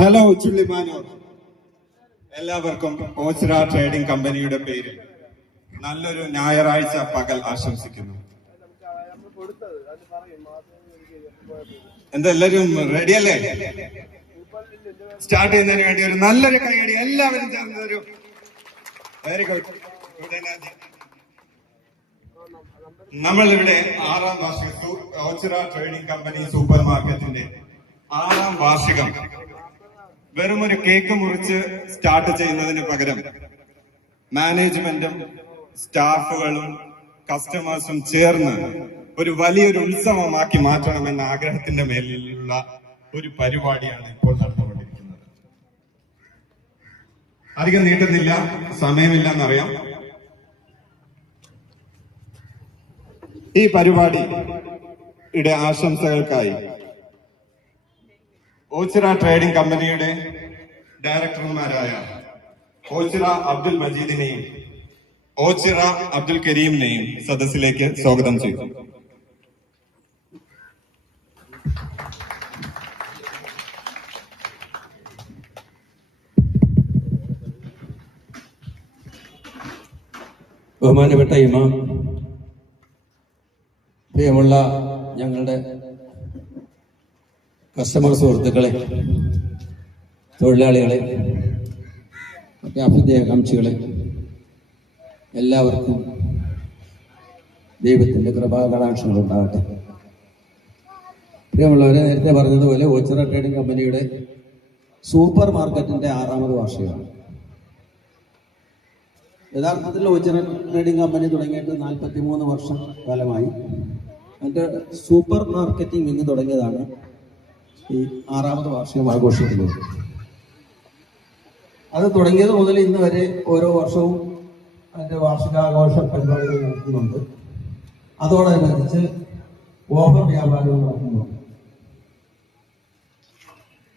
Hello Chullimanoor, എല്ലാവർക്കും Ochira trading കമ്പനിയുടെ പേരിൽ നല്ലൊരു ഞായറാഴ്ച പകൽ ആശംസിക്കുന്നു. എന്തെല്ലാരും റെഡിയല്ലേ? സ്റ്റാർട്ട് ചെയ്യുന്നതിന് വേണ്ടി ഒരു നല്ലൊരു കൈയടി എല്ലാവരും ചേർന്ന് ഒരു വെരി ഗുഡ്. നമ്മളിവിടെ 6ാം വാർഷിക ഓച്ചിറ ട്രേഡിംഗ് കമ്പനി സൂപ്പർ മാർക്കറ്റിന്റെ 6ാം വാർഷികം വെറും ഒരു കേക്ക് മുറിച്ച് സ്റ്റാർട്ട് ചെയ്യുന്നതിന് പകരം മാനേജ്മെന്റും സ്റ്റാഫുകളും കസ്റ്റമേഴ്സും ചേർന്ന് ഒരു വലിയൊരു ഉത്സവമാക്കി മാറ്റണമെന്ന ആഗ്രഹത്തിന്റെ മേലുള്ള ഒരു പരിപാടിയാണ് ഇപ്പോൾ നടന്നുകൊണ്ടിരിക്കുന്നത്. അധികം നീട്ടുന്നില്ല, സമയമില്ലെന്നറിയാം. ഈ പരിപാടിയുടെ ആശംസകൾക്കായി ഓച്ചിറ ട്രേഡിംഗ് കമ്പനിയുടെ ഡയറക്ടർമാരായ ഓച്ചിറ അബ്ദുൽ മജീദിനെയും ഓച്ചിറ അബ്ദുൽ കരീമിനെയും സദസ്സിലേക്ക് സ്വാഗതം ചെയ്തു. ബഹുമാനപ്പെട്ട ഇമാം, പ്രിയമുള്ള ഞങ്ങളുടെ കസ്റ്റമർ സുഹൃത്തുക്കളെ, തൊഴിലാളികളെ, മറ്റേ അഭ്യുദയകാംക്ഷികളെ, എല്ലാവർക്കും ദൈവത്തിന്റെ കൃപാകടാക്ഷങ്ങൾ ഉണ്ടാകട്ടെ. പ്രിയമുള്ളവരെ, നേരത്തെ പറഞ്ഞതുപോലെ ഓച്ചിറ ട്രേഡിംഗ് കമ്പനിയുടെ സൂപ്പർ മാർക്കറ്റിന്റെ 6ാമത് വാർഷികമാണ്. യഥാർത്ഥത്തിൽ ഓച്ചിറ ട്രേഡിംഗ് കമ്പനി തുടങ്ങിയിട്ട് 43 വർഷം കാലമായി. അതിന്റെ സൂപ്പർ മാർക്കറ്റിംഗ് വിങ് തുടങ്ങിയതാണ് ഈ 6ാമത് വാർഷികം ആഘോഷിക്കുന്നത്. അത് തുടങ്ങിയത് മുതൽ ഇന്ന് വരെ ഓരോ വർഷവും അതിന്റെ വാർഷികാഘോഷ പരിപാടികൾ നടത്തുന്നുണ്ട്. അതോടനുബന്ധിച്ച് ഓഫർ വ്യാപാരവും നടത്തുന്നുണ്ട്.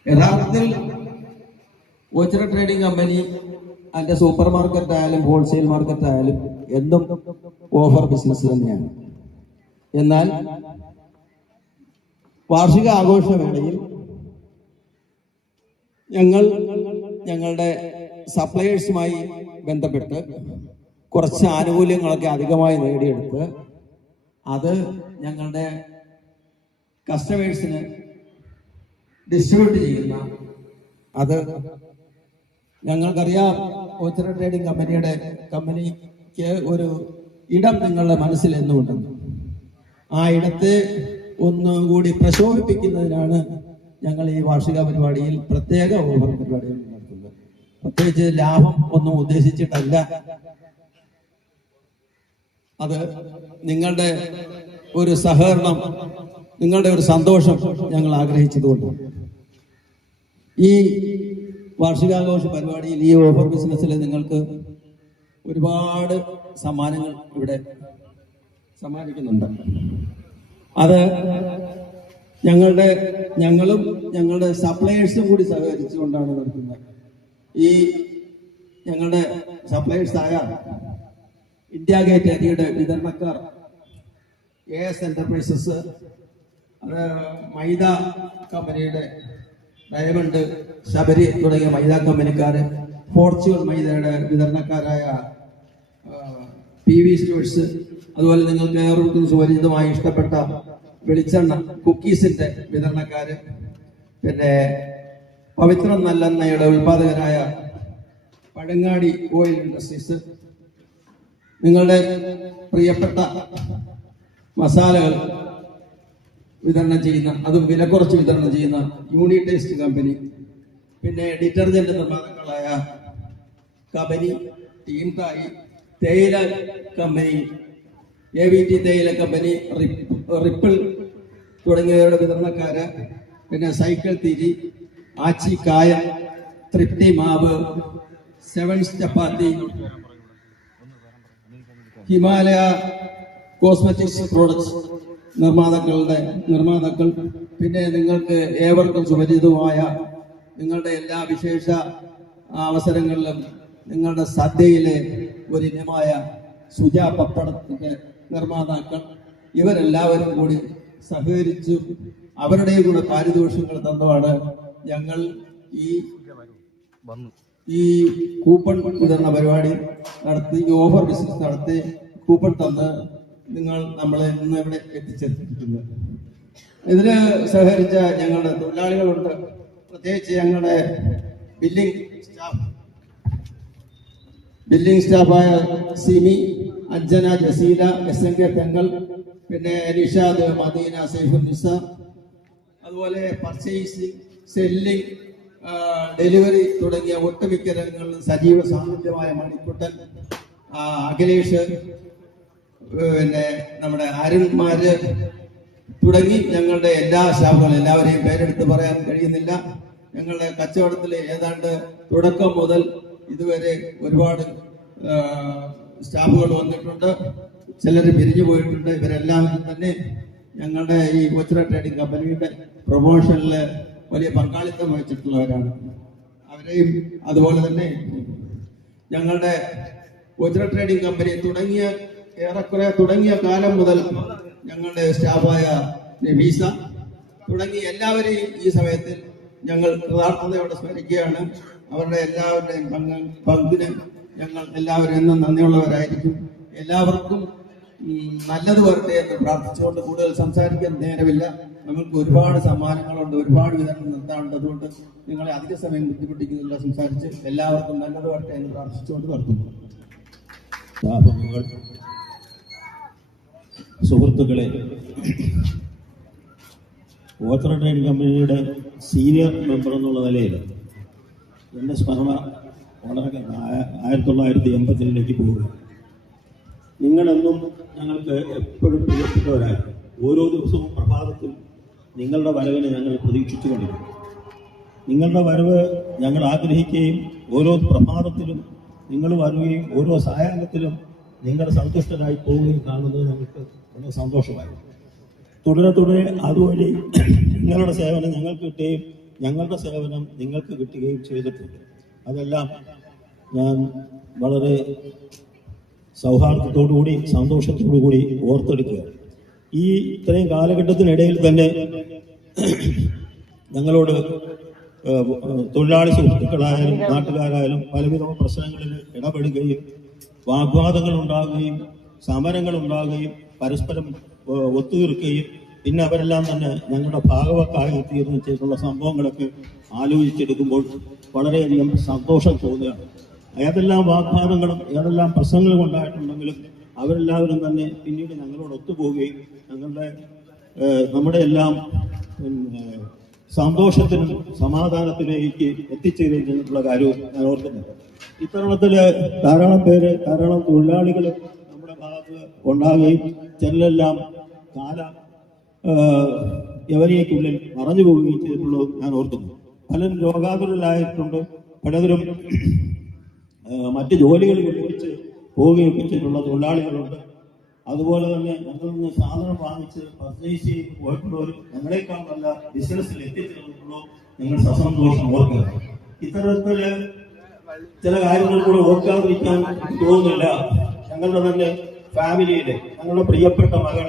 യഥാർത്ഥത്തിൽ ഓച്ചിറ ട്രേഡിംഗ് കമ്പനി അതിന്റെ സൂപ്പർ മാർക്കറ്റ് ആയാലും ഹോൾസെയിൽ മാർക്കറ്റ് ആയാലും എന്തും ഓഫർ ബിസിനസ് തന്നെയാണ്. എന്നാൽ വാർഷിക ആഘോഷവേളയിൽ ഞങ്ങളുടെ സപ്ലയേഴ്സുമായി ബന്ധപ്പെട്ട് കുറച്ച് ആനുകൂല്യങ്ങളൊക്കെ അധികമായി നേടിയെടുത്ത് അത് ഞങ്ങളുടെ കസ്റ്റമേഴ്സിന് ഡിസ്ട്രിബ്യൂട്ട് ചെയ്യുന്ന, അത് ഞങ്ങൾക്കറിയാം ഓച്ചിറ ട്രേഡിംഗ് കമ്പനിക്ക് ഒരു ഇടം നിങ്ങളുടെ മനസ്സിൽ എന്നുണ്ടെന്ന്. ആ ഇടത്തെ ഒന്നുകൂടി പ്രശോഭിപ്പിക്കുന്നതിനാണ് ഞങ്ങൾ ഈ വാർഷിക പരിപാടിയിൽ പ്രത്യേക ഓഫർ പരിപാടികൾ നടത്തുന്നത്. പ്രത്യേകിച്ച് ലാഭം ഒന്നും ഉദ്ദേശിച്ചിട്ടല്ല, അത് നിങ്ങളുടെ ഒരു സഹകരണം, നിങ്ങളുടെ ഒരു സന്തോഷം ഞങ്ങൾ ആഗ്രഹിച്ചതുകൊണ്ടാണ്. ഈ വാർഷികാഘോഷ പരിപാടിയിൽ, ഈ ഓഫർ ബിസിനസ്സിൽ നിങ്ങൾക്ക് ഒരുപാട് സമ്മാനങ്ങൾ ഇവിടെ സമ്മാനിക്കുന്നുണ്ട്. അത് ഞങ്ങളും ഞങ്ങളുടെ സപ്ലയേഴ്സും കൂടി സഹകരിച്ചുകൊണ്ടാണ് നടത്തുന്നത്. ഈ ഞങ്ങളുടെ സപ്ലയേഴ്സായ ഇന്ത്യ ഗേറ്റ് അരിയുടെ വിതരണക്കാർ, AS എന്റർപ്രൈസസ്, അത് മൈദ കമ്പനിയുടെ ഡയമണ്ട്, ശബരി തുടങ്ങിയ മൈദ കമ്പനിക്കാര്, ഫോർച്യൂൺ മൈദയുടെ വിതരണക്കാരായ PV സ്റ്റോഴ്സ്, അതുപോലെ നിങ്ങൾക്ക് ഏവർക്കും സുപരിചിതമായി ഇഷ്ടപ്പെട്ട വെളിച്ചെണ്ണ കുക്കീസിന്റെ വിതരണക്കാര്, പിന്നെ പവിത്രം നല്ലെണ്ണയുടെ ഉൽപാദകരായ പഴങ്ങാടി ഓയിൽ ഇൻഡസ്ട്രീസ്, നിങ്ങളുടെ പ്രിയപ്പെട്ട മസാലകൾ വിതരണം ചെയ്യുന്ന, അതും വില കുറച്ച് വിതരണം ചെയ്യുന്ന യൂണിടേസ്റ്റ് കമ്പനി, പിന്നെ ഡിറ്റർജന്റ് നിർമ്മാതാക്കളായ കമ്പനി, ടീം തായി, തേയില കമ്പനി, AVT തേയില കമ്പനി, റിപ്പിൾ തുടങ്ങിയവരുടെ വിതരണക്കാര്, പിന്നെ സൈക്കിൾ തിരി, ആച്ചി കായ, തൃപ്തി മാവ്, സെവൻസ് ചപ്പാത്തി, ഹിമാലയ കോസ്മെറ്റിക്സ് പ്രോഡക്ട്സ് നിർമ്മാതാക്കൾ, പിന്നെ നിങ്ങൾക്ക് ഏവർക്കും സുപരിചിതമായ നിങ്ങളുടെ എല്ലാ വിശേഷ അവസരങ്ങളിലും നിങ്ങളുടെ സദ്യയിലെ ഒരു ഇനമായ സുജ പപ്പടത്തിന്റെ നിർമ്മാതാക്കൾ, ഇവരെല്ലാവരും കൂടി സഹകരിച്ചു അവരുടെയും കൂടെ പാരിതോഷികങ്ങൾ തന്നുമാണ് ഞങ്ങൾ ഈ കൂപ്പൺ വിതരണ പരിപാടി നടത്തി, ഈ ഓഫർ ബിസിനസ് നടത്തി കൂപ്പൺ തന്ന് നിങ്ങൾ നമ്മളെ ഇന്ന് ഇവിടെ എത്തിച്ചേർത്തിരിക്കുന്നത്. ഇതിന് സഹകരിച്ച ഞങ്ങളുടെ തൊഴിലാളികളുണ്ട്, പ്രത്യേകിച്ച് ഞങ്ങളുടെ ബില്ലിംഗ് സ്റ്റാഫായ സിമി, അഞ്ജന, ജസീല, SNK തെങ്കൽ, പിന്നെ നിഷാദ്, മദീന, സൈഫുന്നിസ, അതുപോലെ പർച്ചേസിംഗ്, സെല്ലിംഗ്, ഡെലിവറി തുടങ്ങിയ ഒട്ടുമിക്ക രംഗങ്ങളിൽ സജീവ സാന്നിധ്യമായ മണിക്കുട്ടൻ, അഖിലേഷ്, പിന്നെ നമ്മുടെ അരുൺമാര് തുടങ്ങി ഞങ്ങളുടെ എല്ലാ സ്റ്റാഫുകളും, എല്ലാവരെയും പേരെടുത്ത് പറയാൻ കഴിയുന്നില്ല. ഞങ്ങളുടെ കച്ചവടത്തിൽ ഏതാണ്ട് തുടക്കം മുതൽ ഇതുവരെ ഒരുപാട് സ്റ്റാഫുകൾ വന്നിട്ടുണ്ട്, ചിലർ പിരിഞ്ഞു പോയിട്ടുണ്ട്. ഇവരെല്ലാം തന്നെ ഞങ്ങളുടെ ഈ ഓച്ചിറ ട്രേഡിംഗ് കമ്പനിയുടെ പ്രൊമോഷനിൽ വലിയ പങ്കാളിത്തം വഹിച്ചിട്ടുള്ളവരാണ്. അവരെയും അതുപോലെ തന്നെ ഞങ്ങളുടെ ഓച്ചിറ ട്രേഡിംഗ് കമ്പനി ഏറെക്കുറെ തുടങ്ങിയ കാലം മുതൽ ഞങ്ങളുടെ സ്റ്റാഫായ നബീസ തുടങ്ങി എല്ലാവരെയും ഈ സമയത്തിൽ ഞങ്ങൾ കൃതാർത്ഥതയോടെ സ്മരിക്കുകയാണ്. അവരുടെ എല്ലാവരുടെയും പങ്കിന് ഞങ്ങൾ എല്ലാവരും എന്നും നന്ദിയുള്ളവരായിരിക്കും. എല്ലാവർക്കും നല്ലത് വരട്ടെ എന്ന് പ്രാർത്ഥിച്ചുകൊണ്ട് കൂടുതൽ സംസാരിക്കാൻ നേരമില്ല. നമുക്ക് ഒരുപാട് സമ്മാനങ്ങളുണ്ട്, ഒരുപാട് വിതരണം നിർത്താറുണ്ട്. അതുകൊണ്ട് നിങ്ങളെ അധിക സമയം ബുദ്ധിമുട്ടിക്കുന്നില്ല. സംസാരിച്ച് എല്ലാവർക്കും നല്ലത് വരട്ടെ എന്ന് പ്രാർത്ഥിച്ചുകൊണ്ട് നടത്തുന്നു. സുഹൃത്തുക്കളെ, ഓച്ചിറ ട്രേഡിംഗ് കമ്പനിയുടെ സീനിയർ മെമ്പർ എന്നുള്ള നിലയിൽ എൻ്റെ സ്മരണ വളരെ 1987 പോവുക. നിങ്ങളെന്നും ഞങ്ങൾക്ക് എപ്പോഴും പ്രിയപ്പെട്ടവരായിരുന്നു. ഓരോ ദിവസവും പ്രഭാതത്തിൽ നിങ്ങളുടെ വരവിനെ ഞങ്ങൾ പ്രതീക്ഷിച്ചുകൊണ്ടിരുന്നു. നിങ്ങളുടെ വരവ് ഞങ്ങൾ ആഗ്രഹിക്കുകയും ഓരോ പ്രഭാതത്തിലും നിങ്ങൾ വരുകയും ഓരോ സായാഹ്നത്തിലും നിങ്ങൾ സന്തുഷ്ടരായി പോവുകയും കാണുന്നത് ഞങ്ങൾക്ക് വളരെ സന്തോഷമായിരുന്നു. തുടരെ അതുവഴി നിങ്ങളുടെ സേവനം ഞങ്ങൾക്ക് കിട്ടുകയും ഞങ്ങളുടെ സേവനം നിങ്ങൾക്ക് കിട്ടുകയും ചെയ്തിട്ടുണ്ട്. അതെല്ലാം ഞാൻ വളരെ സൗഹാർദ്ദത്തോടുകൂടി സന്തോഷത്തോടുകൂടി ഓർത്തെടുക്കുക. ഈ ഇത്രയും കാലഘട്ടത്തിനിടയിൽ തന്നെ ഞങ്ങളോട് തൊഴിലാളി സുഹൃത്തുക്കളായാലും നാട്ടുകാരായാലും പലവിധ പ്രശ്നങ്ങളിൽ ഇടപെടുകയും വാഗ്വാദങ്ങൾ ഉണ്ടാകുകയും സമരങ്ങൾ ഉണ്ടാകുകയും പരസ്പരം ഒത്തുതീർക്കുകയും പിന്നെ അവരെല്ലാം തന്നെ ഞങ്ങളുടെ ഭാഗവക്കായി തീർന്നു ചെയ്തിട്ടുള്ള സംഭവങ്ങളൊക്കെ ആലോചിച്ചെടുക്കുമ്പോൾ വളരെയധികം സന്തോഷം തോന്നുകയാണ്. ഏതെല്ലാം വാഗ്വാദങ്ങളും ഏതെല്ലാം പ്രശ്നങ്ങളും ഉണ്ടായിട്ടുണ്ടെങ്കിലും അവരെല്ലാവരും തന്നെ പിന്നീട് ഞങ്ങളോട് ഒത്തുപോവുകയും നമ്മുടെ എല്ലാം സന്തോഷത്തിനും സമാധാനത്തിലേക്ക് എത്തിച്ചേരുകയും ചെയ്തിട്ടുള്ള കാര്യവും ഞാൻ ഓർക്കുന്നുണ്ട്. ഇത്തരണത്തിൽ ധാരാളം തൊഴിലാളികൾ നമ്മുടെ ഭാഗത്ത് ഉണ്ടാകുകയും ചിലരെല്ലാം യവനിയയ്ക്കുള്ളിൽ മറഞ്ഞു പോവുകയും ചെയ്തിട്ടുള്ളത് ഞാൻ ഓർക്കുന്നു. പലരും രോഗാതുരരായിട്ടുണ്ട്, പലതരം മറ്റ് ജോലികളിൽ ഉപയോഗിച്ച് പോവുകയൊക്കെ ചെയ്തിട്ടുള്ള തൊഴിലാളികളുണ്ട്. അതുപോലെ തന്നെ ഞങ്ങളിൽ നിന്ന് സാധനം വാങ്ങിച്ച് പർച്ചേസ് ചെയ്ത് പോയിട്ടുള്ളവരും ഞങ്ങളെക്കാൾ നല്ല ബിസിനസ്സിൽ എത്തിച്ചേർന്നിട്ടുള്ളൂ. നിങ്ങൾ സസന്തോഷം ഓർക്കുക. ഇത്തരത്തില് ചില കാര്യങ്ങൾ കൂടെ ഓർക്കാതിരിക്കാൻ തോന്നുന്നില്ല. ഞങ്ങളുടെ തന്നെ ഫാമിലിയിലെ ഞങ്ങളുടെ പ്രിയപ്പെട്ട മകൾ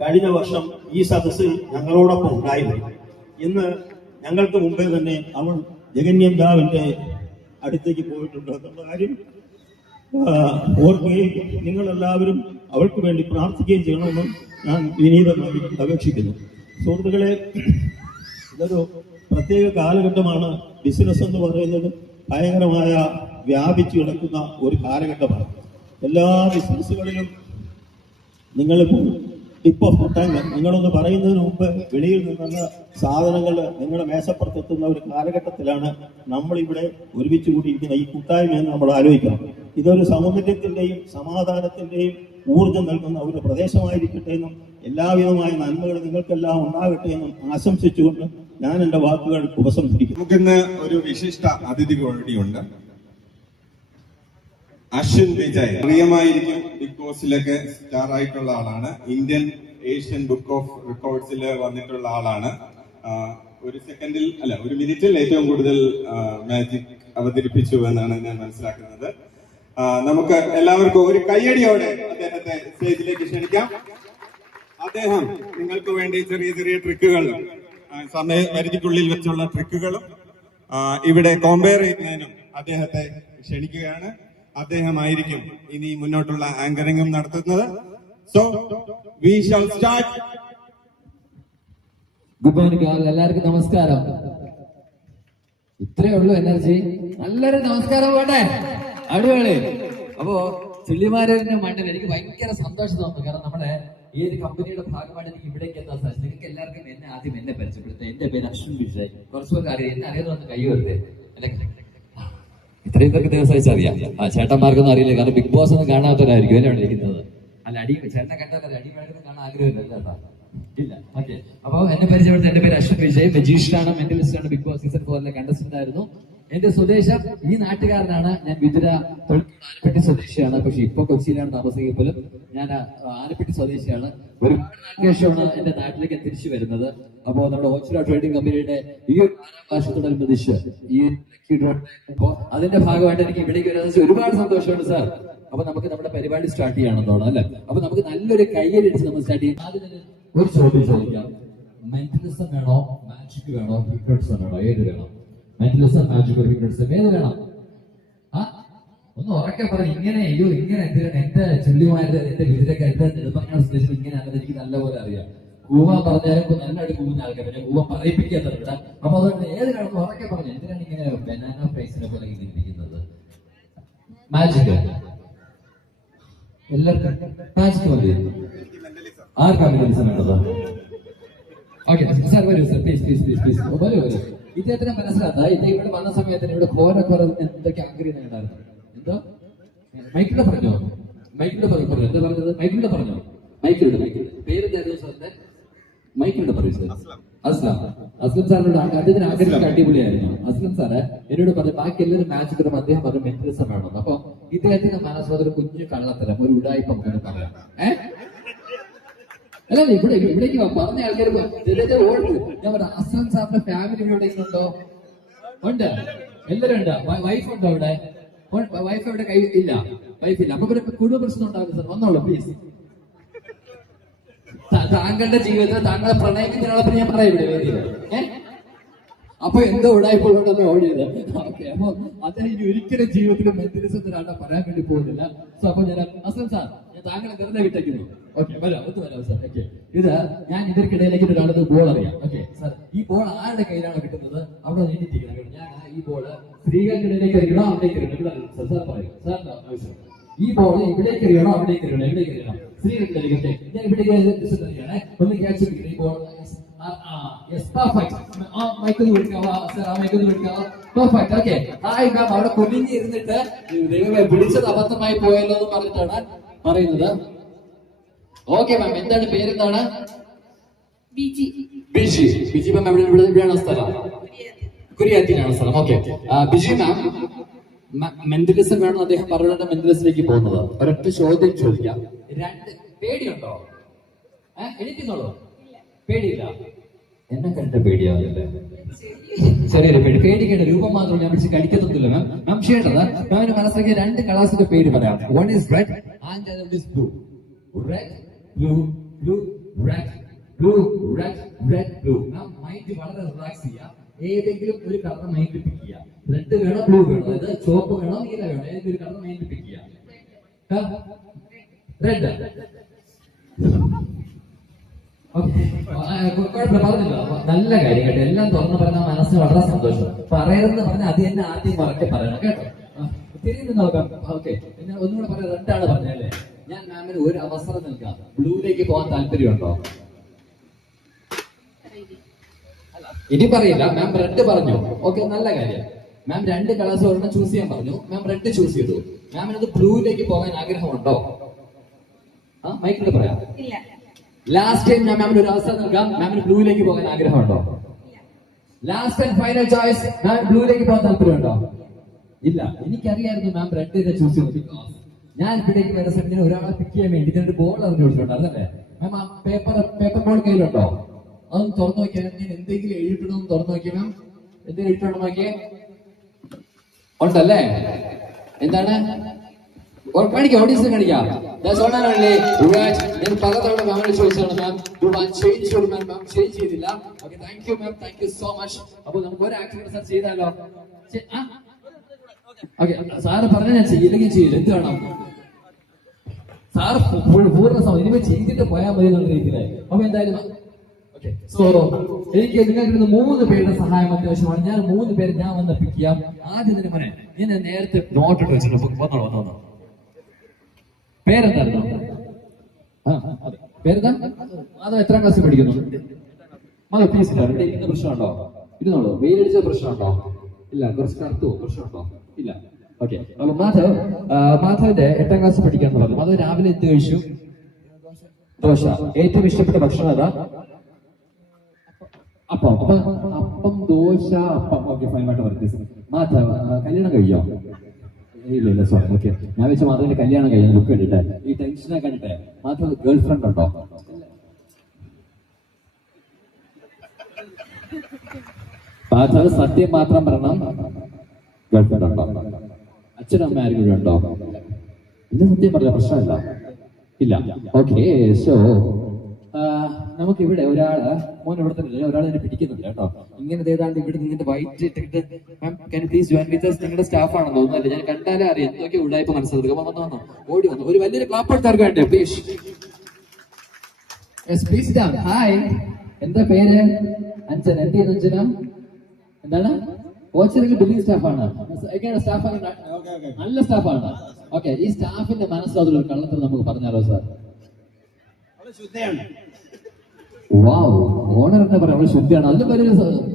കഴിഞ്ഞ വർഷം ഈ സദസ്സിൽ ഞങ്ങളോടൊപ്പം ഉണ്ടായിരുന്നു. ഇന്ന് ഞങ്ങൾക്ക് മുമ്പേ തന്നെ അവൾ ജഗന്യന്താവിന്റെ അടുത്തേക്ക് പോയിട്ടുണ്ട് എന്നുള്ള കാര്യം ഓർക്കുകയും നിങ്ങളെല്ലാവരും അവൾക്ക് വേണ്ടി പ്രാർത്ഥിക്കുകയും ചെയ്യണമെന്ന് ഞാൻ വിനീതമായി അപേക്ഷിക്കുന്നു. സുഹൃത്തുക്കളെ, ഇതൊരു പ്രത്യേക കാലഘട്ടമാണ്. ബിസിനസ് എന്ന് പറയുന്നത് ഭയങ്കരമായ വ്യാപിച്ചു കിടക്കുന്ന ഒരു കാലഘട്ടമാണ്. എല്ലാ ബിസിനസ്സുകളിലും നിങ്ങളിപ്പോൾ ടിപ്പ് ഓഫ് ടൈം നിങ്ങളൊന്ന് പറയുന്നതിന് മുമ്പ് വെളിയിൽ നിന്നുള്ള സാധനങ്ങൾ നിങ്ങളുടെ മേശപ്പുറത്തെത്തുന്ന ഒരു കാലഘട്ടത്തിലാണ് നമ്മളിവിടെ ഒരുമിച്ച് കൂടിയിരിക്കുന്ന ഈ കൂട്ടായ്മയെന്ന് നമ്മൾ ആലോചിക്കണം. ഇതൊരു സൗന്ദര്യത്തിന്റെയും സമാധാനത്തിന്റെയും ഊർജം നൽകുന്ന ഒരു പ്രദേശമായിരിക്കട്ടെ എന്നും എല്ലാവിധമായ നന്മകൾ നിങ്ങൾക്കെല്ലാം ഉണ്ടാകട്ടെ എന്നും ആശംസിച്ചുകൊണ്ട് ഞാൻ എൻ്റെ വാക്കുകൾ ഉപസംഹരിക്കുന്നു. നമുക്കിന്ന് ഒരു വിശിഷ്ട അതിഥി കൂടിയുണ്ട്. അശ്വിൻ വിജയ് അറിയമായിരിക്കും, ബിഗ് ബോസിലൊക്കെ സ്റ്റാർ ആയിട്ടുള്ള ആളാണ്. ഇന്ത്യൻ ഏഷ്യൻ ബുക്ക് ഓഫ് റെക്കോർഡ്സിൽ വന്നിട്ടുള്ള ആളാണ്. ഒരു മിനിറ്റിൽ ഏറ്റവും കൂടുതൽ മാജിക് അവതരിപ്പിച്ചു എന്നാണ് ഞാൻ മനസ്സിലാക്കുന്നത്. നമുക്ക് എല്ലാവർക്കും ഒരു കയ്യടിയോടെ അദ്ദേഹത്തെ സ്റ്റേജിലേക്ക് ക്ഷണിക്കാം. അദ്ദേഹം നിങ്ങൾക്ക് വേണ്ടി ചെറിയ ചെറിയ ട്രിക്കുകളും സമയപരിധിക്കുള്ളിൽ വെച്ചുള്ള ട്രിക്കുകളും ഇവിടെ കോമ്പയർ ചെയ്യുന്നതിനും അദ്ദേഹത്തെ ക്ഷണിക്കുകയാണ്. അദ്ദേഹമായിരിക്കും ഇനി മുന്നോട്ടുള്ള ആങ്കറിംഗും നടത്തുന്നത്. So we shall start. Good morning ആൾ, എല്ലാവർക്കും നമസ്കാരം. ഇത്രയേ ഉള്ളൂ എനർജി. നല്ലൊരു നമസ്കാരം പോട്ടെ, അടിപൊളി. അപ്പോ ചുള്ളിമാരുടെ മണ്ണിൽ എനിക്ക് ഭയങ്കര സന്തോഷം തോന്നുന്നു. കാരണം നമ്മുടെ ഈ ഒരു കമ്പനിയുടെ ഭാഗമായിട്ട് എനിക്ക് ഇവിടേക്ക് എത്താൻ സാധിച്ചു. നിങ്ങൾക്ക് എല്ലാവർക്കും ആദ്യം എന്നെ പരിചയപ്പെടുത്തുക. എന്റെ പേര് അശ്വിൻ വിജയ്. കുറച്ചുപേർക്ക് അറിയാം, എന്നെ അറിയാതെ കൈ വരുത്തേ അല്ലെ. ഇത്രയും പേർക്ക് ദിവസം അറിയാം. ചേട്ടന്മാർക്കൊന്നും അറിയില്ല, കാരണം ബിഗ് ബോസ് ഒന്നും കാണാത്തവരായിരിക്കും അല്ലേ അവിടെ ഇരിക്കുന്നത്. അല്ല, അടി ചേട്ടനെ കണ്ടാൽ അടി വേണമെന്ന് കാണാൻ ആഗ്രഹമില്ല കേട്ടോ. ഇല്ല, ഓക്കെ. അപ്പൊ എന്നെ പരിചയപ്പെടുത്ത എന്റെ പേര് അശ്വിൻ വിജയ്. മജീഷിയാണ്, മെന്റലിസ്റ്റ് ആണ്. ബിഗ് ബോസ് സീസൺ 4 കണ്ടസ്റ്റന്റ് ആയിരുന്നു. എന്റെ സ്വദേശം ഈ നാട്ടുകാരനാണ്. ഞാൻ വിതുര ആനപ്പെട്ടി സ്വദേശിയാണ്. പക്ഷെ ഇപ്പൊ കൊച്ചിയിലാണ് താമസിക്കുക. പോലും ഞാൻ ആനപ്പെട്ടി സ്വദേശിയാണ്. ഒരുപാട് ശേഷമാണ് എന്റെ നാട്ടിലേക്ക് തിരിച്ചു വരുന്നത്. അപ്പോ നമ്മുടെ ഓച്ചിറ ട്രേഡിംഗ് കമ്പനിയുടെ ഈ ഒരു 4ാം വർഷത്തോടനുബന്ധിച്ച് ഈ അപ്പോ അതിന്റെ ഭാഗമായിട്ട് എനിക്ക് ഇവിടേക്ക് വരുന്നത് ഒരുപാട് സന്തോഷമുണ്ട് സാർ. അപ്പൊ നമുക്ക് നമ്മുടെ പരിപാടി സ്റ്റാർട്ട് ചെയ്യണമെന്നോണം അല്ലെ. അപ്പൊ നമുക്ക് നല്ലൊരു കയ്യടിച്ച് നമ്മൾ സ്റ്റാർട്ട് ചെയ്യാം. ആദ്യം ഒരു ചോദ്യം ചോദിക്കാം. മെന്റലിസം വേണോ, മാജിക് വേണോ, ഹിപ്നോട്ടിസം വേണോ? ഏത് വേണം? മെന്റലിസം, മാജിക്, ഹിപ്നോട്ടിസം ഏത് വേണം? ഒന്ന് ഉറക്കെ പറഞ്ഞു. ഇങ്ങനെ ഇങ്ങനെ എന്തിനാണ് എന്റെ ചുള്ളിമാരുടെ എന്റെ വിരുദ്ധ എന്റെ നിർബന്ധ സ്പെഷ്യൽ ഇങ്ങനെയാണെന്ന് എനിക്ക് നല്ലപോലെ അറിയാം. കൂവ പറഞ്ഞാലും നല്ലതായിട്ട് കൂവുന്ന ആൾക്കാരെ കൂവ പറയിപ്പിക്കാത്തവരുടെ. അപ്പൊ അതുകൊണ്ട് ഏത് വേണം ഉറക്കെ പറഞ്ഞു. എന്തിനാണ് ഇങ്ങനെ ബനാന പ്രൈസിനെ പോലെ ഇരിക്കുന്നത്? മാജിക് എല്ലാവർക്കും മാജിക് മതി. ആർക്കാണ് മെന്റലിസം വേണ്ടത്? ഓക്കെ സാർ, വരൂ sir, please please please please വരൂ. ഇദ്ദേഹത്തിനെ മനസ്സിലാത്ത ഇദ്ദേഹം ഇവിടെ വന്ന സമയത്തിന് ഇവിടെ ഘോരഘോര എന്തൊക്കെ ആഗ്രഹം ഉണ്ടായിരുന്നു. എന്തോ മൈക്കിലൂടെ പറഞ്ഞോ? മൈക്കിലൂടെ പറഞ്ഞു. എന്താ പറഞ്ഞത്? മൈക്കിലൂടെ പറഞ്ഞോ? മൈക്കിലൂടെ പേരെന്തായിരുന്നു സാറിന്റെ? മൈക്കിലൂടെ പറയൂ സാർ. അസ്ലാം. അസ്ലം സാറിനോട് അദ്ദേഹത്തിന് ആഗ്രഹം അടിപൊളിയായിരുന്നു. അസ്ലം സാറ് എന്നോട് പറഞ്ഞു ബാക്കി എല്ലാവരും മാച്ച് കിട്ടും. അദ്ദേഹം പറഞ്ഞു മെന്റലിസം വേണം. അപ്പൊ ഇദ്ദേഹത്തിന്റെ മനസ്സിലൊരു കുഞ്ഞു കള്ളത്തരം, ഒരു ഉടായ്പ പറയാം. അല്ല, ഇവിടേക്ക് പറഞ്ഞ ആൾക്കാർ ഓടും. ഞാൻ പറഞ്ഞു അസ്ലം സാറിന്റെ ഫാമിലി ഇവിടെ ഉണ്ടോ? ഉണ്ട്, എല്ലാവരും ഉണ്ട്. വൈഫ് ഉണ്ടോ അവിടെ? വൈഫ് അവിടെ കൈ ഇല്ല, വൈഫ് ഇല്ല. അപ്പൊ ഇവിടെ കുടുംബ പ്രശ്നം ഉണ്ടാവില്ല സാർ. വന്നോളൂ പ്ലീസ്. താങ്കളുടെ ജീവിതത്തിൽ താങ്കളെ പ്രണയിക്കുന്നതിനോടൊപ്പം ഞാൻ പറയാം ഇവിടെ വേദിയിൽ. അപ്പൊ എന്തോ ഉടായ്പുള്ളതെന്ന് ഓടിയത്. ഓക്കെ, അപ്പൊ അദ്ദേഹം ഇനി ഒരിക്കലും ജീവിതത്തിൽ മെന്റലിസത്തിനാണ് പറയാൻ വേണ്ടി പോകുന്നില്ല. സോ അപ്പൊ ഞാൻ അസ്ലം സാർ, ഞാൻ താങ്കളെ വെറുതെ വിട്ടേക്കുന്നു. ഓക്കെ, വരാം സാർ. ഓക്കെ, ഇത് ഞാൻ ഇവർക്കിടയിലേക്ക് ഒരാളത് ബോൾ അറിയാം. ഓക്കെ സാർ, ഈ ബോൾ ആരുടെ കയ്യിലാണോ കിട്ടുന്നത് അവിടെ നീട്ടിരിക്കണം. ഞാൻ ഈ ബോള് സ്ത്രീകളുടെ ഇടയിലേക്ക് എറിയണോ അവിടേക്ക് എറിയണം? സാർ പറയും. സാറിന്റെ ആവശ്യം ഈ ബോൾ ഇവിടേക്ക് എറിയണോ അവിടേക്ക് എറിയണം? എവിടേക്ക് എറിയണം? സ്ത്രീകളുടെ ഇടയിലേക്ക്. ഞാൻ ഇവിടേക്ക് ഒന്ന് ക്യാച്ച് ഈ ബോൾ. അവിടെ കുഞ്ഞിരുന്നിട്ട് ദൈവമേ പിടിച്ചത് അബദ്ധമായി പോയല്ലോ എന്ന് പറഞ്ഞിട്ടാണ് പറയുന്നത്. ഓക്കെ മാം, എന്താണ് പേരെന്താണ്? ബിജി. ബിജി മാം എവിടെയാണ് സ്ഥലം? കുരിയാത്തിനാണ് സ്ഥലം. ഓക്കെ, ബിജി മാം മെന്റലിസം വേണം അദ്ദേഹം പറഞ്ഞിട്ട് മെന്റലിസ്റ്റിലേക്ക് പോകുന്നത്. ഒരൊറ്റ ചോദ്യം ചോദിക്കാം. പേടിയുണ്ടോ? എണീറ്റുന്നോളൂ. പേടിയില്ല. എന്നെ കണ്ട പേടിയാവില്ലേ? ചെറിയൊരു പേടിക്കേണ്ട രൂപം മാത്രം ഞാൻ പിടിച്ച് കടിക്കത്തൊന്നുമില്ല മാം. മാം ചെയ്യേണ്ടത് മാമിന് മനസ്സിലാക്കിയ 2 കളേഴ്സിന്റെ പേര് പറയാം. One is red and other is blue. Red blue, blue red, blue red, red blue. Ma'am mind വളരെ റിലാക്സ് ചെയ്യാം. ഏതെങ്കിലും ഒരു കളർ മൈൻഡ് പിക്ക് ചെയ്യാം. റെഡ് വേണോ ബ്ലൂ വേണോ? അതായത് ചുവപ്പ് വേണോ നീല വേണോ? ഏതൊരു കളർ മൈൻഡ് പിക്ക് ചെയ്യാം. റെഡ്. പറഞ്ഞില്ല, നല്ല കാര്യം കേട്ടോ. എല്ലാം തുറന്ന് പറഞ്ഞാൽ മനസ്സിന് വളരെ സന്തോഷം. പറയരുതെന്ന് പറഞ്ഞാൽ അത് തന്നെ ആദ്യം മറക്കെ പറയണം കേട്ടോ. തിരിഞ്ഞു നോക്കാം. ഓക്കെ, പിന്നെ ഒന്നുകൂടെ പറയാം. റെഡാണ് പറഞ്ഞല്ലേ? ഞാൻ മാമിന് ഒരു അവസരം നൽകാം. ബ്ലൂയിലേക്ക് പോകാൻ താല്പര്യമുണ്ടോ? ഇനി പറയില്ല. മാം റെഡ് പറഞ്ഞു. ഓക്കെ, നല്ല കാര്യം. മാം 2 കളേഴ്സ് ഒരെണ്ണം ചൂസ് ചെയ്യാൻ പറഞ്ഞു. മാം റെഡ് ചൂസ് ചെയ്തു. മാമിനത് ബ്ലൂയിലേക്ക് പോകാൻ ആഗ്രഹമുണ്ടോ? മൈക്കിട്ട് പറയാം. ലാസ്റ്റ് ടൈം ഞാൻ മാമിന് ഒരു അവസരം നൽകാം. മാമിന് ബ്ലൂയിലേക്ക് പോകാൻ ആഗ്രഹമുണ്ടോ? Last and final choice. Ma'am ബ്ലൂയിലേക്ക് പോകാൻ താല്പര്യമുണ്ടോ? ഇല്ല. എനിക്കറിയായിരുന്നു മാം റെഡിനെ ചൂസ് ചെയ്തു. ബിക്കോസ് ഞാൻ ഇവിടേക്ക് വരുന്ന സമയത്ത് ഒരാളെ പിക്ക് ചെയ്യാൻ വേണ്ടി ഇതിനൊരു ബോൾ അറിഞ്ഞു കൊടുത്തിട്ടുണ്ടായിരുന്നല്ലേ? മാം ആ പേപ്പർ ബോൾ കയ്യിലുണ്ടോ? അതൊന്ന് തുറന്നു നോക്കിയാൽ ഞാൻ എന്തെങ്കിലും എഴുതിയിട്ടുണ്ടോ? തുറന്നു നോക്കിയാൽ മാം എന്തെങ്കിലും എഴുതിയിട്ടുണ്ടോ നോക്കിയേ. ഉണ്ടല്ലേ? എന്താണ് കാണിക്കാം? ഓഡീസ് കാണിക്കാം. That's one and only right. ഞാൻ പലതവണ മാമിനെ ചോദിച്ചാണ് മാം ചേഞ്ച് ചെയ്തു മാം ചേഞ്ച് ചെയ്തില്ല. Okay thank you ma'am, thank you so much. അപ്പൊ നമുക്ക് ഒരു ആക്ടിവിറ്റി സാർ ചെയ്താലോ? ഓക്കെ സാറ് പറഞ്ഞ ഞാൻ ചെയ്യില്ലെങ്കിൽ ചെയ്യില്ല, എന്ത് വേണം സാർ പൂർണ്ണ സമയം ഇനിമേ ചെയ്തിട്ട് പോയാൽ മതി എന്നുള്ള രീതിയിലായി. അപ്പൊ എന്തായാലും ഓക്കെ സോ എനിക്ക് നിങ്ങൾക്ക് 3 പേരുടെ സഹായം അത്യാവശ്യമാണ്. ഞാൻ 3 പേര് ഞാൻ വന്ന് പിക്ക് ചെയ്യാം. ആദ്യം തന്നെ മോനെ ഞാൻ നേരത്തെ നോട്ട് ഇട്ട് വെച്ചിട്ടുണ്ട്. വന്നോളൂ. പേരെന്തായിരുന്നു? പേരെന്താ? അത് എത്രാം ക്ലാസ്സിൽ പഠിക്കുന്നു? അത് പ്ലീസ് ഇരിക്കുന്ന പ്രശ്നമുണ്ടോ? ഇരുന്നോളൂ. വെയിലടിച്ച പ്രശ്നമുണ്ടോ? ഇല്ല. കുറച്ച് കറുത്തോ പ്രശ്നമുണ്ടോ? ഇല്ല. ഓക്കെ. അപ്പൊ മാധവന്റെ 8ാം ക്ലാസ് പഠിക്കാന്ന് പറഞ്ഞു. മാധവ് രാവിലെ എന്ത് കഴിച്ചു? ദോശ. ഏറ്റവും ഇഷ്ടപ്പെട്ട ഭക്ഷണം ഏതാ? അപ്പം. അപ്പം ദോശ അപ്പം. ഓക്കെ ഫൈൻ ആയിട്ട് പറഞ്ഞു. മാധവ് കല്യാണം കഴിയോ? ഇല്ല സോറി. ഓക്കെ ഞാൻ വെച്ച മാധവന്റെ കല്യാണം കഴിയാൻ ബുക്ക് കണ്ടിട്ടെ ഈ ടെൻഷനെ കണ്ടിട്ടെ മാധവ് ഗേൾ ഫ്രണ്ട് ഉണ്ടോ? മാധവ് സത്യം മാത്രം പറയണം. ഗേൾ ഫ്രണ്ട് ഉണ്ടോ? അച്ഛനും അമ്മ ആരെങ്കിലും ഉണ്ടോ? ഇന്ന് സത്യം പറഞ്ഞ പ്രശ്നമില്ല. ഇല്ല. ഓക്കെ സോ നമുക്കിവിടെ ഒരാള് മോൻ ഇവിടെ തന്നെ ഒരാൾ തന്നെ പിടിക്കുന്നുണ്ട് കേട്ടോ. ഇങ്ങനെ ഏതാണ്ട് ഇവിടെ നിന്നിട്ട് വൈറ്റ് ഇട്ടിട്ട് ma'am can please join with us. നിങ്ങളുടെ സ്റ്റാഫ് ആണെന്ന് തോന്നുന്നല്ലേ, ഞാൻ കണ്ടാലേ അറിയാം എന്തൊക്കെ ഉടായ്പ മനസ്സിലാക്കുക. വന്നോ ഓടി വന്നു. ഒരു വലിയൊരു ക്ലാപ്പ് എടുത്താർക്ക് വേണ്ടേ പ്ലീസ്. Please down. ഹായ്, എന്താ പേര്? അഞ്ജന. എന്ത് ചെയ്യുന്നു അഞ്ജന? എന്താണ്? Coaching billing സ്റ്റാഫാണ്. സ്റ്റാഫ് നല്ല സ്റ്റാഫാണ്. ഓക്കെ ഈ സ്റ്റാഫിന്റെ മനസ്സിലുള്ള കള്ളത്തിൽ നമുക്ക് പറഞ്ഞാലോ സാർ? വാവ്, ഓണർ എന്താ പറയാ? അവള് ശുദ്ധയാണ്. അതിലും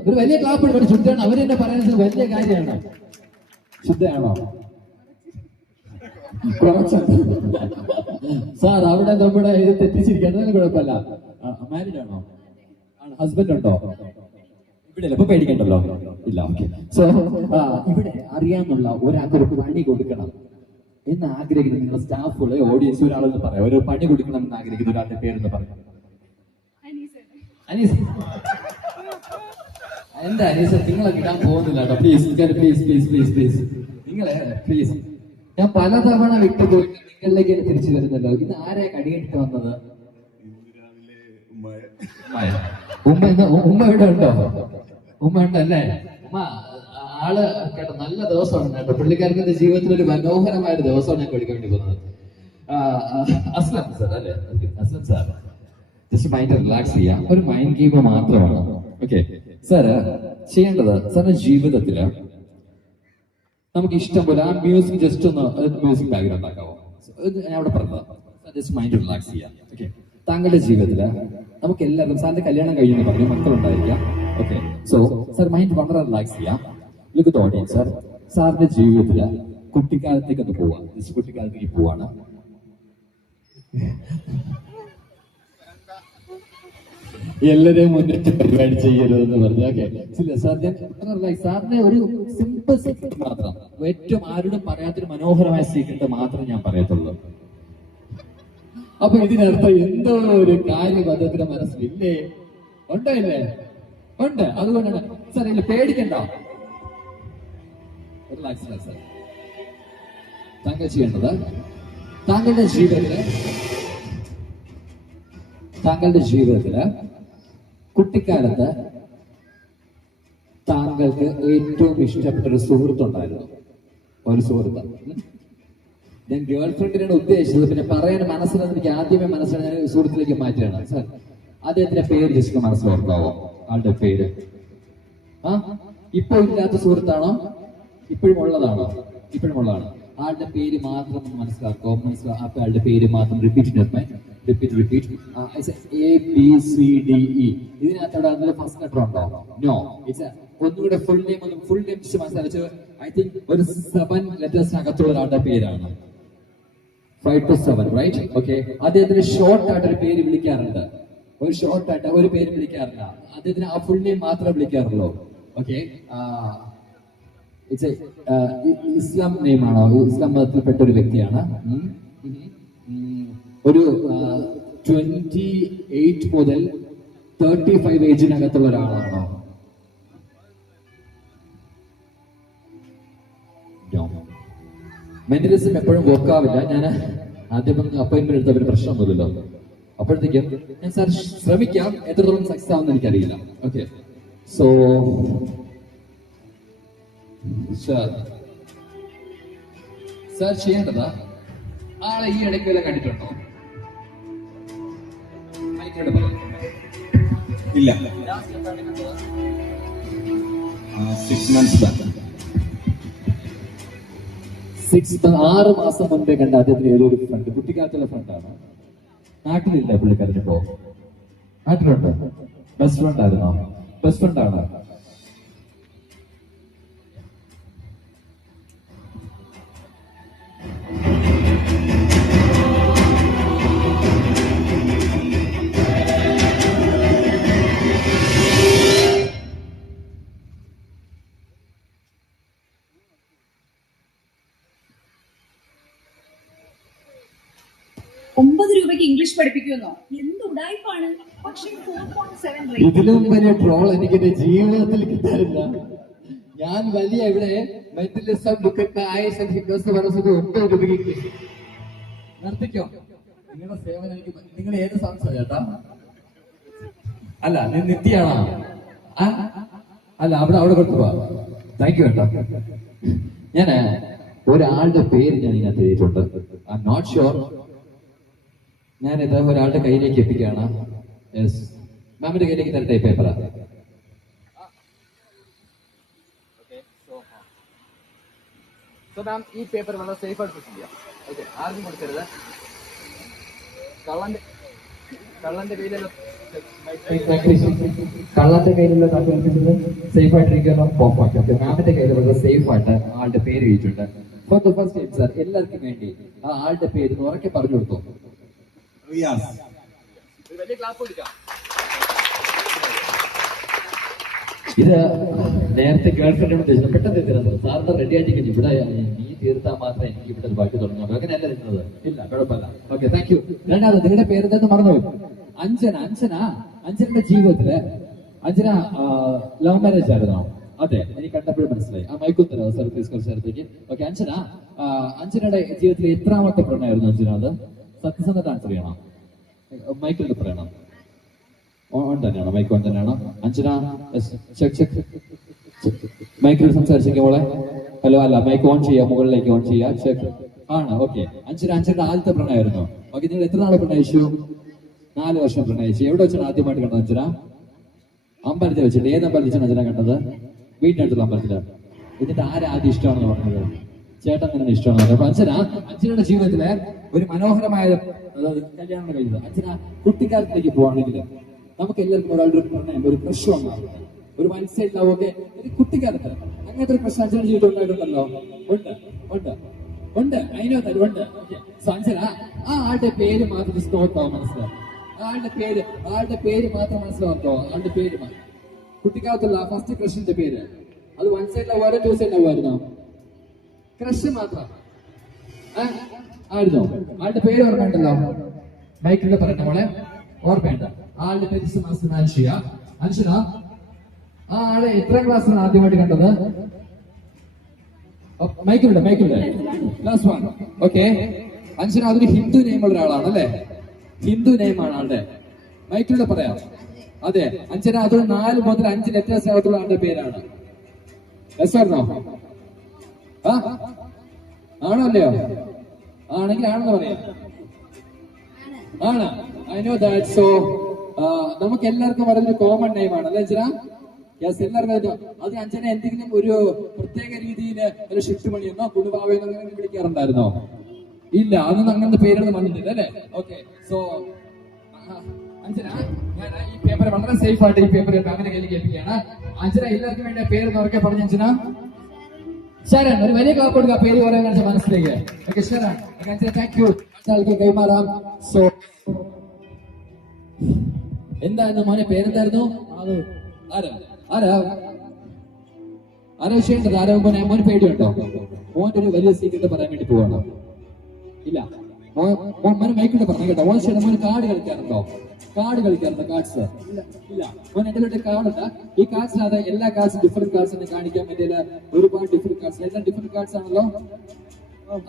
ഒരു വലിയ ക്ലാപ്പ് എടുക്കും. ശുദ്ധയാണ് അവരെന്നെ പറയുന്നത് വലിയ കാര്യമാണ്. ശുദ്ധയാണോ? സാർ അവിടെ നമ്മുടെ ഇത് തെറ്റിച്ചിരിക്കാൻ കുഴപ്പമില്ല. മാരീഡ് ആണോ? ഹസ്ബൻഡ് ഉണ്ടോ? ഇവിടെ ഇപ്പൊ പേടിക്കണ്ടല്ലോ. ഇല്ല. ഓക്കെ സോ ഇവിടെ അറിയാന്നുള്ള ഒരാൾക്കൊരു പണി കൊടുക്കണം എന്ന് ആഗ്രഹിക്കുന്ന നിങ്ങളുടെ സ്റ്റാഫുകളെ ഓഡിയൻസ് ഒരാളെന്ന് പറയാം. ഒരു പണി കൊടുക്കണം എന്ന് ആഗ്രഹിക്കുന്ന ഒരാളുടെ പേരെന്ന് പറയാം. അനീസ്. എന്താ അനീസ് നിങ്ങളെ കിട്ടാൻ പോകുന്നില്ല കേട്ടോ. Please please please please please നിങ്ങളെ പ്ലീസ്. ഞാൻ പലതവണ വിട്ടുപോയി നിങ്ങളിലേക്ക് തിരിച്ചു വരുന്നല്ലോ. ഇത് ആരെയാ കടികെട്ടിട്ട് വന്നത്? ഉമ്മ ഇവിടെ ഉണ്ടോ? ഉമ്മ ഉണ്ടല്ലേ? ഉമ്മ ആള് കേട്ടോ നല്ല ദിവസമാണ് കേട്ടോ. പുള്ളിക്കാരന്റെ ജീവിതത്തിൽ ഒരു മനോഹരമായ ഒരു ദിവസമാണ് ഞാൻ കൊടുക്കാൻ വേണ്ടി പോകുന്നത്. അസ്ലം സാർ അല്ലേ? Aslam sir just mind relax ചെയ്യാം. ഒരു മൈൻഡ് ഗെയിം മാത്രമാണ്. ഓക്കെ സാർ ചെയ്യേണ്ടത് സാറിന്റെ ജീവിതത്തില് നമുക്ക് ഇഷ്ടം പോലെ ആ മ്യൂസിക് ജസ്റ്റ് ഒന്ന് മ്യൂസിക് ബാക്ക്ഗ്രൗണ്ട് ആക്കാവോ? ഞാൻ അവിടെ പറഞ്ഞത് ജസ്റ്റ് മൈൻഡ് റിലാക്സ് ചെയ്യാം. ഓക്കെ താങ്കളുടെ ജീവിതത്തില് നമുക്ക് എല്ലാവർക്കും സാറിന്റെ കല്യാണം കഴിഞ്ഞെന്ന് പറഞ്ഞു, മക്കളുണ്ടായിരിക്കാം. ഓക്കെ സോ സാർ മൈൻഡ് വളരെ റിലാക്സ് ചെയ്യാം. Look at audience sir. സാറിന്റെ ജീവിതത്തില് കുട്ടിക്കാലത്തേക്ക് ഒന്ന് പോവാം. ജസ്റ്റ് കുട്ടിക്കാലത്തേക്ക് പോവാണ്. എല്ലാരെയും മുന്നിട്ട് പരിപാടി ചെയ്യരുതെന്ന് പറഞ്ഞു. ഓക്കെ സാറിന്റെ ഒരു സിമ്പിൾ സീക്രട്ട് മാത്രം, ഏറ്റവും ആരോടും പറയാത്തൊരു മനോഹരമായ സീക്രട്ട് മാത്രം ഞാൻ പറയത്തുള്ളൂ. അപ്പൊ ഇതിനർത്ഥം എന്തോ ഒരു കാര്യം അദ്ദേഹത്തിന്റെ മനസ്സിലില്ലേ? ഉണ്ടോ ഇല്ലേ? ഉണ്ട്. അതുകൊണ്ടാണ് സാർ ഇല്ല പേടിക്കണ്ട. Relax sir. താങ്കൾ ചെയ്യേണ്ടത് താങ്കളുടെ ജീവിതത്തില് കുട്ടിക്കാലത്ത് താങ്കൾക്ക് ഏറ്റവും ഇഷ്ടപ്പെട്ട ഒരു സുഹൃത്തുണ്ടായിരുന്നു. ഒരു സുഹൃത്ത്. ഞാൻ ഗേൾ ഫ്രണ്ടിനാണ് ഉദ്ദേശിച്ചത്. പിന്നെ പറയാൻ മനസ്സിലായി എനിക്ക് ആദ്യമേ മനസ്സിലായി ഞാൻ സുഹൃത്തിലേക്ക് മാറ്റുകയാണ് സാർ. അദ്ദേഹത്തിന്റെ പേര് ജസ്റ്റ് മനസ്സിലാക്കാവോ? ആളുടെ പേര് ഇപ്പൊ ഇല്ലാത്ത സുഹൃത്താണോ? ഇപ്പോഴും ഉള്ളതാണോ? ഇപ്പോഴും ഉള്ളതാണ്. ആളുടെ പേര് മാത്രം മനസ്സിലാക്കോ? അപ്പൊ ആളുടെ പേര് മാത്രം റിപ്പീറ്റ്. ABCDE. ഇതിനകത്തോടെ അതിൽ ഫസ്റ്റ് ലെറ്റർ ഉണ്ടോ? നോ. ഇറ്റ്സ് ഒന്നുകൂടെ ഫുൾ നെയിം മനസ്സിലാച്ചു. ഐ തിങ്ക് ഒരു 7 ലെറ്റേഴ്സിനകത്തുള്ള ഒരാളുടെ പേരാണ്. 5 to 7 റൈറ്റ്? ഓക്കെ അദ്ദേഹത്തിന് ഷോർട്ട് ആയിട്ട് ഒരു പേര് വിളിക്കാറുണ്ട്. ഒരു ഷോർട്ട് ആയിട്ട് ഒരു പേര് വിളിക്കാറില്ല. അദ്ദേഹത്തിന് ആ ഫുൾ നെയിം മാത്രമേ വിളിക്കാറുള്ളൂ. ഓക്കെ ഇറ്റ്സ് ഇസ്ലാം നെയിമാണോ? ഇസ്ലാം മതത്തിൽപ്പെട്ട ഒരു വ്യക്തിയാണ്. ഒരു 28 മുതൽ 35 ഏജിനകത്തുള്ള ഒരാളാണോ? മെന്റലിസം എപ്പോഴും വർക്കാവില്ല. ഞാൻ ആദ്യം അപ്പോയിന്റ്മെന്റ് എടുത്ത ഒരു പ്രശ്നമൊന്നുമില്ലല്ലോ. അപ്പോഴത്തേക്കും ഞാൻ സാർ ശ്രമിക്കാം, എത്രത്തോളം സക്സസ് ആവുമെന്ന് എനിക്കറിയില്ല. ഓക്കെ, സോ സാർ ചെയ്യേണ്ടതാ, ആളെ ഈ ഇടയ്ക്ക് വല്ല കണ്ടിട്ടുണ്ടോ? ഇല്ല, 6 months back. 6 മാസം മുൻപേ കണ്ട അദ്ദേഹത്തിന് ഏതൊരു ഫ്രണ്ട്, കുട്ടിക്കാലത്തുള്ള ഫ്രണ്ടാണ്. നാട്ടിലില്ല പുള്ളിക്കാരനിപ്പോ? നാട്ടിലുണ്ട്. ബെസ്റ്റ് ഫ്രണ്ട് ആയിരുന്നോ? ബെസ്റ്റ് ഫ്രണ്ട് ആണ്. ₹9 ഇംഗ്ലീഷ് പഠിപ്പിക്കുമെന്നോ? എന്ത് ഉടായ്പാണ്. പക്ഷേ 4.7 rate. ഇതിലും വലിയ ട്രോൾ എനിക്ക് എന്റെ ജീവിതത്തിൽ കിട്ടാറില്ല. ഞാൻ വലിയ ഇവിടെ mentalist of look at eyes and hypnosis പറഞ്ഞത് ₹9 ഇംഗ്ലീഷ്. നിർത്തിക്കോ, നിങ്ങളുടെ സേവനം എനിക്ക്. നിങ്ങൾ ഏത് സംസ്ഥാനം ചേട്ടാ? അല്ല, നീ നിത്യാണോ? അല്ല, അവിടെ കൊടുത്തു പോവാ. താങ്ക് യു കേട്ടോ. ഞാന് ഒരാളുടെ പേര് ഞാൻ ഇതിനകത്ത് എഴുതിയിട്ടുണ്ട്. I'm not sure. ഞാനിത് ഒരാളുടെ കയ്യിലേക്ക് എത്തിക്കുകയാണ്. യെസ്, മാമിന്റെ കയ്യിലേക്ക് തരട്ടെ പേപ്പർ. മാം, ഈ പേപ്പർ വളരെ സേഫ് ആയിട്ട് ചെയ്യാം. ഓക്കെ, ആർക്കും കൊടുക്കരുത്. കള്ളന്റെ കയ്യിലുള്ള സേഫ് ആയിട്ടിരിക്കുന്ന മാമിന്റെ കയ്യിൽ വളരെ സേഫ് ആയിട്ട് ആളുടെ പേര് എഴുതിയിട്ടുണ്ട്. For the first time sir, എല്ലാവർക്കും വേണ്ടി ആ ആളുടെ പേര് ഉറക്കെ പറഞ്ഞു കൊടുത്തു. റിയാസ്. വലിയ ക്ലാസ് കൊടുക്കാം. ഇത് നേരത്തെ ഗേൾഫ്രണ്ടിനോട് ചോദിച്ചത് പെട്ടെന്ന് തീർന്നത്. സാറിന്റെ റെഡി ആയിട്ട് ഇവിടെ നീ തീർത്താൽ മാത്രമേ എനിക്ക് ഇവിടെ ഒരു ബാക്കി തുടങ്ങാം. അങ്ങനെയല്ല ഇരുന്നത്. ഇല്ല, കുഴപ്പമില്ല. Okay, thank you. രണ്ടാമത്, നിങ്ങളുടെ പേര് എന്താന്ന് മറന്നുപോയി? അഞ്ജനയുടെ ജീവിതത്തില് അഞ്ജന ലവ് മാരേജ് ആയിരുന്നോ? അതെ, എനിക്ക് കണ്ടപ്പോഴും മനസ്സിലായി. ആ മൈക്കുത്തരോ സാർ, പ്ലീസ് കുറച്ച് നേരത്തേക്ക്. ഓക്കെ, അഞ്ജനയുടെ ജീവിതത്തിലെ എത്രാമത്തെ പ്രണയമായിരുന്നു അഞ്ജന? അത് സത്യസന്ധത ആൻസർ ചെയ്യണം. മൈക്കിൽ പറയണം. ഓൺ തന്നെയാണോ? മൈക്ക് ഓൺ തന്നെയാണോ? അഞ്ജന മൈക്കിൽ സംസാരിച്ചേക്ക് മോളെ. ഹലോ, അല്ല, മൈക്ക് ഓൺ ചെയ്യാം, മുകളിലേക്ക് ഓൺ ചെയ്യാം. ചെക്ക് ആണ്. ഓക്കെ, അഞ്ജനയുടെ ആദ്യത്തെ പ്രണയമായിരുന്നു. ഓക്കെ, നിങ്ങൾ എത്ര നാളെ പ്രണയിച്ചു? 4 വർഷം പ്രണയിച്ചു. എവിടെ വെച്ചാണ് ആദ്യമായിട്ട് കണ്ടത് അഞ്ജന? അമ്പലത്തിൽ വെച്ചിട്ട്. ഏത് അമ്പലത്തിൽ വെച്ചാണ് അഞ്ജന കണ്ടത്? വീട്ടിനടുത്തുള്ള അമ്പലത്തില്. ഇതിന്റെ ആദ്യം ഇഷ്ടമാണെന്ന് പറഞ്ഞത്? ചേട്ടൻ തന്നെ ഇഷ്ടമാണ്. അപ്പൊ അഞ്ജനയുടെ ജീവിതത്തിലെ ഒരു മനോഹരമായ കല്യാണം കഴിഞ്ഞത്. അഞ്ജന കുട്ടിക്കാലത്തിലേക്ക് പോവാണെങ്കിൽ നമുക്ക് എല്ലാവർക്കും ഒരാളുടെ ഒരു പ്രണയം, ഒരു ക്രഷ് വന്നാണ്, ഒരു വൺ സൈഡ് ലവ് ഒക്കെ ഒരു കുട്ടിക്കാലത്ത്. അങ്ങനത്തെ ഒരു പ്രശ്നം അഞ്ജന ജീവിതം ഉണ്ടായിട്ടുണ്ടല്ലോ? ഉണ്ട്. അതിനകത്തുണ്ട്. അഞ്ജന ആ ആളുടെ പേര് മാത്രം നോക്കാവോ? മനസ്സിലാവും? ആളുടെ പേര് മാത്രം മനസ്സിലാക്കോ? ആളുടെ പേര് മാത്രം. കുട്ടിക്കാലത്തുള്ള ഫസ്റ്റ് ക്രഷിന്റെ പേര് അത് വൺ സൈഡ് ലവ് ആയിരുന്നോ 2 സൈഡ് ലവ് ആയിരുന്നോ? ക്രഷ് മാത്രം ആയിരുന്നോ? ആളുടെ പേര് ഓർമ്മയുണ്ടല്ലോ? മൈക്കിലൂടെ പറയട്ടെ മോളെ. ഓർമ്മയുണ്ട്. ആളുടെ പേര് അൻഷിയ. അൻഷിന ആ ആളെ എത്ര ക്ലാസ്സിലാണ് ആദ്യമായിട്ട് കണ്ടത്? മൈക്കിലൂടെ ക്ലാസ് 1. ഓക്കെ, അൻഷിന അതൊരു ഹിന്ദു നെയിമുള്ള ഒരാളാണ് അല്ലേ? ഹിന്ദു നെയിമാണ് ആളുടെ. മൈക്കിലൂടെ പറയാം. അതെ, അഞ്ജന അതൊരു 4 മുതൽ 5 ലെറ്റേഴ്സ് ആകത്തുള്ള ആളുടെ പേരാണ്. ആണോ അല്ലയോ? ആണെങ്കിൽ ആണെന്ന് പറയാം. ആണ്. I know that. സോ നമുക്ക് എല്ലാവർക്കും വളരെ കോമൺ നെയിം ആണ് അല്ലെ അഞ്ജന? യെസ്, എല്ലാവർക്കും. അത് അഞ്ജന എന്തെങ്കിലും ഒരു പ്രത്യേക രീതിയിൽ ഒരു ഷിഫ്റ്റ് പണിയെന്നോ കുടുംബാവെന്നോ അങ്ങനെ വിളിക്കാറുണ്ടായിരുന്നോ? ഇല്ല, അതൊന്നും അങ്ങനത്തെ പേരൊന്നും വന്നിട്ടില്ല അല്ലേ? ഓക്കെ, സോ അഞ്ജന, ഞാൻ ഈ പേപ്പർ വളരെ സേഫ് ആയിട്ട് ഈ പേപ്പർ അങ്ങനെ കയ്യിലേക്ക് ഏൽപ്പിക്കുകയാണ്. അഞ്ജന എല്ലാവർക്കും വേണ്ടി പേര് ഉറക്കെ പറഞ്ഞു. അഞ്ജന ശരൺ, ഒരു വലിയ ക്ലാപ്പ് കൊടുക്കുക പേര് പറയാൻ മനസ്സിലേക്ക്. Okay, Sharan. Anjana, thank you. കൈമാറാം. സോ എന്തായിരുന്നു മോനെ പേരെന്തായിരുന്നു? ആരാ വിഷയമുണ്ടത്? ആരോ മോനെ പേടിയുണ്ടോ? മോന്റെ ഒരു വലിയ സീക്രട്ട് പറയാൻ വേണ്ടി പോവാണോ? ഇല്ല, മോനെ മൈക്കിട്ട് പറഞ്ഞു കേട്ടോ. മോനെ കാർഡ് കളിക്കാറുണ്ടോ? കാർഡ്സ്? ഇല്ല. മോൻ എന്റെ വീട്ടിൽ കാർഡുണ്ട്. ഈ കാർഡ്സിനകത്ത് എല്ലാ കാർഡ്സും ഡിഫറെന്റ് കാർഡ്സ് കാണിക്കാൻ വേണ്ടിയില്ല. ഒരുപാട് ഡിഫറെന്റ് കാർഡ്സ്, എല്ലാം ഡിഫറെന്റ് കാർഡ്സ് ആണല്ലോ.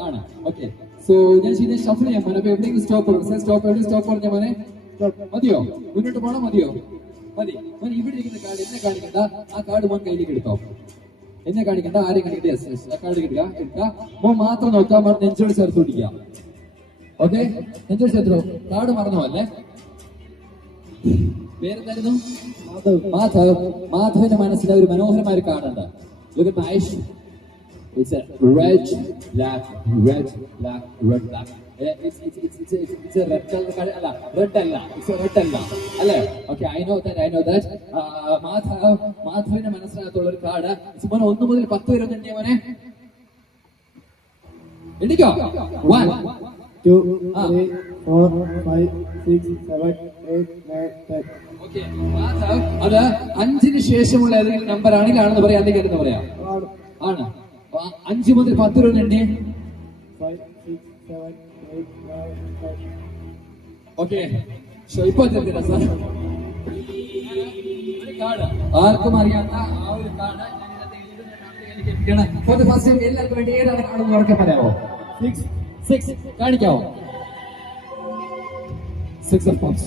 ആണ്. ഓക്കെ, സോ ഞാൻ ശരി ഷഫിൾ ചെയ്യാൻ മോനെ. അപ്പൊ എവിടെയെങ്കിലും സ്റ്റോപ്പ് എവിടെ സ്റ്റോപ്പ് പറഞ്ഞ മോനെ? മതിയോ? മുന്നോട്ട് പോണോ? മതിയോ? മതി. മോൻ ഇവിടെ ഇരിക്കുന്ന കാർഡ് എന്നെ കാണിക്കണ്ട, ആ കാർഡ് മോൻ കയ്യിലേക്ക് എടുത്തോ. എന്നെ കാണിക്കണ്ട, ആരെയും കാണിക്കണ്ട. ആ കാർഡ് എടുക്കുക. മോൻ മാത്രം നോക്കാം, മോൻ നെഞ്ചോട് ചേർത്ത് പിടിക്കാം. ഓക്കെ, നെഞ്ചോട് ചേർത്തോ. കാർഡ് മറന്നോ അല്ലേ? പേരെന്തായിരുന്നു? മാധവ്. മാധവിന്റെ മനസ്സിലെ ഒരു മനോഹരമായ ഒരു കാർഡുണ്ട്. Look at my eyes. It's a red, black. It's a red color card. അല്ല, red അല്ല. It's a red അല്ല. അല്ലേ? Okay, I know that. മാധവിന്റെ മനസ്സിനകത്തുള്ള ഒരു കാർഡ്. മോനെ 1 മുതൽ 10 വരെ ഒന്ന് എണ്ണിയ മോനെ. എണ്ണിക്കോ. 1, 2, 3, 4, 5, 6, 7, 8, 9, 10. ഓക്കെ, അത് 5-ന് ശേഷമുള്ള ഏതെങ്കിലും നമ്പർ ആണെങ്കിൽ ആണെന്ന് പറയാം, അല്ലെങ്കിൽ എന്ന് പറയാം. ആണ്. 5 മുതൽ 10 വരെ എണ്ണി. 5, 6, 7, 8, 9, 10. ഓക്കെ, ഇപ്പൊ സാർ ആർക്കും അറിയാത്ത ആ ഒരു കാർഡ് ഫസ്റ്റ് ടൈം എല്ലാവർക്കും വേണ്ടി ഏതാണ് കാർഡെന്ന് ഉറക്കെ പറയാമോ? 6 കാണിക്കാവോ? 6 of cups.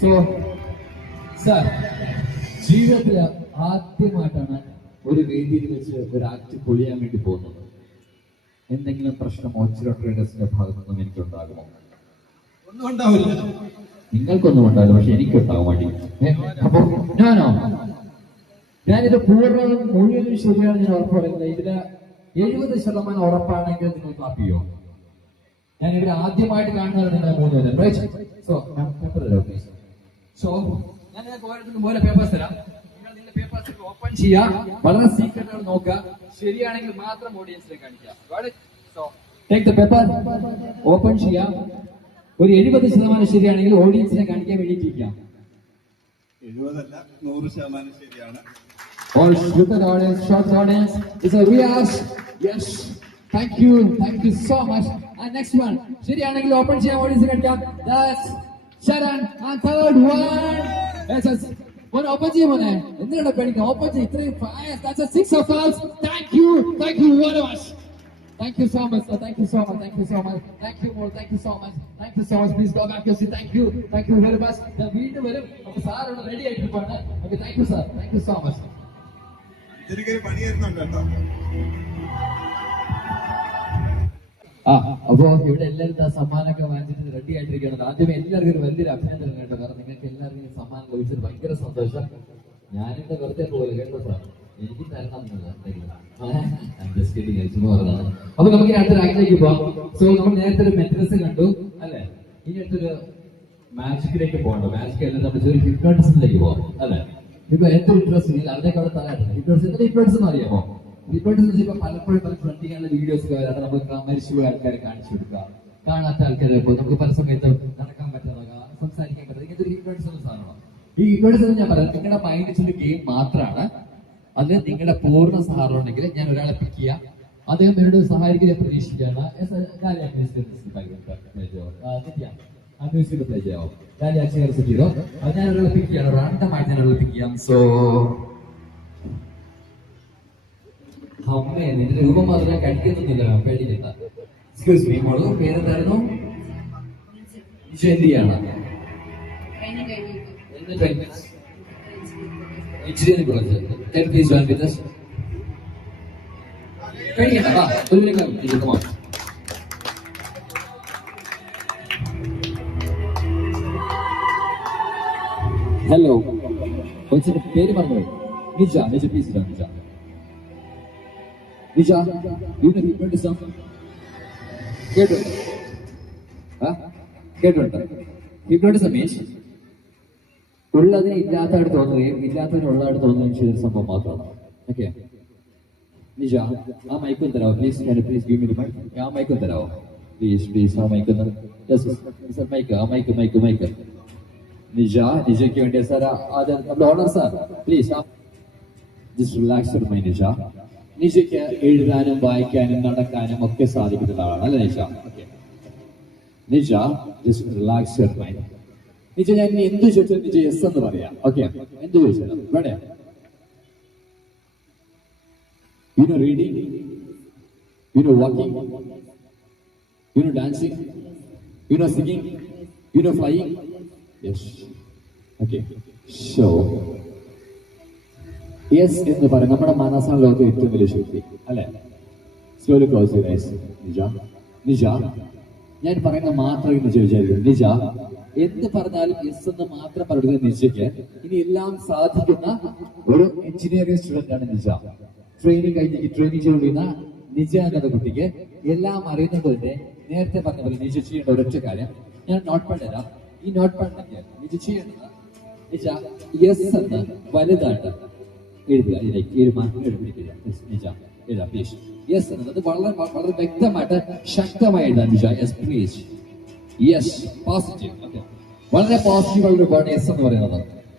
സോ സാർ, ജീവിതത്തില് ആദ്യമായിട്ടാണ് ഒരു വേദിയിൽ വെച്ച് ഒരു ആക്ട് പൊളിയാൻ വേണ്ടി പോകുന്നത്. എന്തെങ്കിലും പ്രശ്നം ഓച്ചിറ ട്രേഡേഴ്സിന്റെ ഭാഗത്തു നിന്നും എനിക്കുണ്ടാകുമോ? ഒന്നും ഉണ്ടാവില്ല. നിങ്ങൾക്കൊന്നും ഉണ്ടാവില്ല, പക്ഷെ എനിക്കുണ്ടാകും മടി. അപ്പൊ ഞാനിത് മുഴുവനും ശരിയാണ് ഞാൻ ഉറപ്പ് പറയുന്നത്. ഇതില് 70% ഉറപ്പാണെങ്കിൽ നിങ്ങൾ ക്ലാപ്പ് ചെയ്യോ? ഞാൻ ഇവിടെ ആദ്യമായിട്ട് കാണുന്നത് നിങ്ങളെ 3 പേര്. സോ ഞാൻ ഓരോരുത്തർക്കും പോലെ പേപ്പേഴ്സ് തരാം. നിങ്ങൾ നിങ്ങളുടെ പേപ്പേഴ്സ് ഓപ്പൺ ചെയ്യാം, വളരെ സീക്രട്ട് നോക്കുക. ശരിയാണെങ്കിൽ മാത്രം ഓഡിയൻസിനെ കാണിക്കാം. So take the paper, open ചെയ്യാം. ഒരു 70% ശരിയാണെങ്കിൽ ഓഡിയൻസിനെ കാണിക്കാൻ വേണ്ടിയിട്ടിരിക്കാം. 70 അല്ല, 100% ശരിയാണ്. All look at the audience, short audience. It's a Riaz. Yes. Thank you so much. And next one. ശരിയാണെങ്കിൽ ഓപ്പൺ ചെയ്യാം, ഓഡിയൻസിനെ കാണിക്കാം. That's Sharan. And third one. Yes. One open ചെയ്യാം മോനെ. എന്തിനാണ് പേടിക്കുന്നത്? ഓപ്പൺ ചെയ്യും. ഇത്രയും fast. That's a 6 of us. Thank you very much. Thank you so much, sir. Thank you so much. Thank you so much. Please go back. Thank you very much. The വീണ്ടും വരും. അപ്പോൾ sir ഇവിടെ ready ആയിട്ടിരിപ്പാണ്. Okay, thank you sir. Thank you so much. ഇതിനൊക്കെ പണിയായിരുന്നുണ്ട് കേട്ടോ. അപ്പോ ഇവിടെ എല്ലാവരും സമ്മാനമൊക്കെ വാങ്ങിച്ചിട്ട് റെഡി ആയിട്ടിരിക്കുകയാണ്. ആദ്യമേ എല്ലാവർക്കും ഒരു വലിയൊരു അഭിനന്ദനം കേട്ടോ. കാരണം നിങ്ങൾക്ക് എല്ലാവർക്കും സമ്മാനം ലഭിച്ചത് ഭയങ്കര സന്തോഷം. ഞാനിവിടെ വെറുതെ പോലെ കേട്ടോ സാർ, എനിക്ക് തരണം പറഞ്ഞതാണ്. അപ്പൊ നമുക്ക് അടുത്ത ആക്ടിലേക്ക് പോവാം. സോ നമ്മൾ നേരത്തെ ഒരു മെട്രസ് കണ്ടു അല്ലെ? ഇനി അടുത്തൊരു മാജിക്കിലേക്ക് പോകണ്ട. മാജിക് അല്ല, നമ്മൾ ചെറിയ ഹിപ്നോട്ടിസത്തിലേക്ക് പോകാം അല്ലെ? ഇപ്പൊ ഏറ്റവും ഇൻട്രസ്റ്റ് ഇല്ല അതിനൊക്കെ അവിടെ തലയാട്ടുണ്ട്. ഹിപ്നോട്ടിസം എന്ന് അറിയാമോ? ഹിപ്നോട്ടിസം ഇപ്പൊ പലപ്പോഴും പല ട്രെൻഡിങ്ങുള്ള വീഡിയോസ് വരാതെ നമുക്ക് മരിച്ചുപോയ ആൾക്കാരെ കാണിച്ചു കൊടുക്കുക, കാണാത്ത ആൾക്കാരെ നമുക്ക് പല സമയത്ത് നടക്കാൻ പറ്റാതെ സംസാരിക്കാൻ പറ്റാതെ ഇങ്ങനത്തെ ഒരു ഹിപ്നോട്ടിസം സാധനമാണ്. ഈ ഹിപ്നോട്ടിസം ഞാൻ പറയാം, നിങ്ങളുടെ മൈൻഡ് ഒരു ഗെയിം മാത്രമാണ്. അത് നിങ്ങളുടെ പൂർണ്ണ സഹായം ഉണ്ടെങ്കിൽ ഞാൻ ഒരാളെ പിക്ക് ചെയ്യാം, അദ്ദേഹം എന്നോട് സഹായിക്കാൻ പ്രതീക്ഷിക്കുകയാണ്. പ്ലേ ചെയ്യാമോ? ഞാൻ ഒരാളെ പിക്ക് ചെയ്യണം, റാൻഡമായിട്ട് ഞാൻ ഒരാളെ പിക്ക് ചെയ്യാം. സോ അമ്മേ, നിന്റെ രൂപം മാത്രമേ കഴിക്കുന്നില്ല, പേടിക്കണ്ട. എക്സ്ക്യൂസ് മീ മോള്, പേരെന്തായിരുന്നു? ജയന്തിയാണ്. Engineering college. Can you please join with us? Come on. Hello. What's your name? Nija, please join Nija. Nija, you know hypnotism? Get it. Hypnotism means ഉള്ളതിന് ഇല്ലാത്തതായിട്ട് തോന്നുകയും ഇല്ലാത്തതിന് ഉള്ളതായിട്ട് തോന്നുകയും ചെയ്തൊരു സംഭവം മാത്രമാണ്. ഓക്കെ നിജ, ആ മൈക്കും തരാമോ please? Please give me the mic. ആ മൈക്കും തരാമോ പ്ലീസ്? ആ മൈക്ക് മൈക്ക് നിജയ്ക്ക് വേണ്ടിയ സാർ, അത് നമ്മുടെ owner sir, please just relax your mind. നിജയ്ക്ക് എഴുതാനും വായിക്കാനും നടക്കാനും ഒക്കെ സാധിക്കുന്ന ആളാണ് അല്ലേ Nija? Okay Nija, just relax your mind. Nija, ഞാൻ എന്ത് ചോദിച്ചാൽ നിജ യെസ് എന്ന് പറയാം. ഓക്കെ, എന്ത് ചോദിച്ചാലും വേണേ? You know reading? You know walking? You know dancing? You know singing? You know flying? Yes. Okay. So, yes എന്ന് പറയും നമ്മുടെ മനസ്സാണ് ലോകത്തെ ഏറ്റവും വലിയ ശക്തി അല്ലെ? Slowly close your eyes. Nija ഞാൻ പറയുന്നത് മാത്രമേ നിജ വിചാരിക്കും. നിജ എന്ത് പറഞ്ഞാലും യെസ് എന്ന് മാത്രം പറയുന്നത് നിജയ്ക്ക് ഇനി എല്ലാം സാധിക്കുന്ന ഒരു എഞ്ചിനീയറിംഗ് സ്റ്റുഡന്റ് ആണ് നിജ. ട്രെയിനിങ് ചെയ്തുകൊണ്ടിരുന്ന നിജ എന്ന കുട്ടിക്ക് എല്ലാം അറിയുന്നത് തന്നെ നേരത്തെ പറഞ്ഞ പോലെ നിജ ചെയ്യേണ്ട ഒരൊറ്റ കാര്യം ഞാൻ നോട്ട് പാഡ് തരാം. ഈ നോട്ട് പാഡിലേക്ക് നിജ ചെയ്യേണ്ടത് നിജ യെസ് എന്ന് വലുതായിട്ട് എഴുതുക. ഇതിലേക്ക് ഈ ഒരു മാറ്റം എഴുതിപ്പിക്കുക. നിജ എഴുതാം പ്ലീസ്. യെസ് എന്നത് വളരെ വളരെ വ്യക്തമായിട്ട് ശക്തമായി എഴുതാം. Nija yes please. Yes positive. Okay, വളരെ പോസിറ്റീവ് ആയിട്ടുള്ള വേർഡ് യെസ് എന്ന് പറയുന്നത്.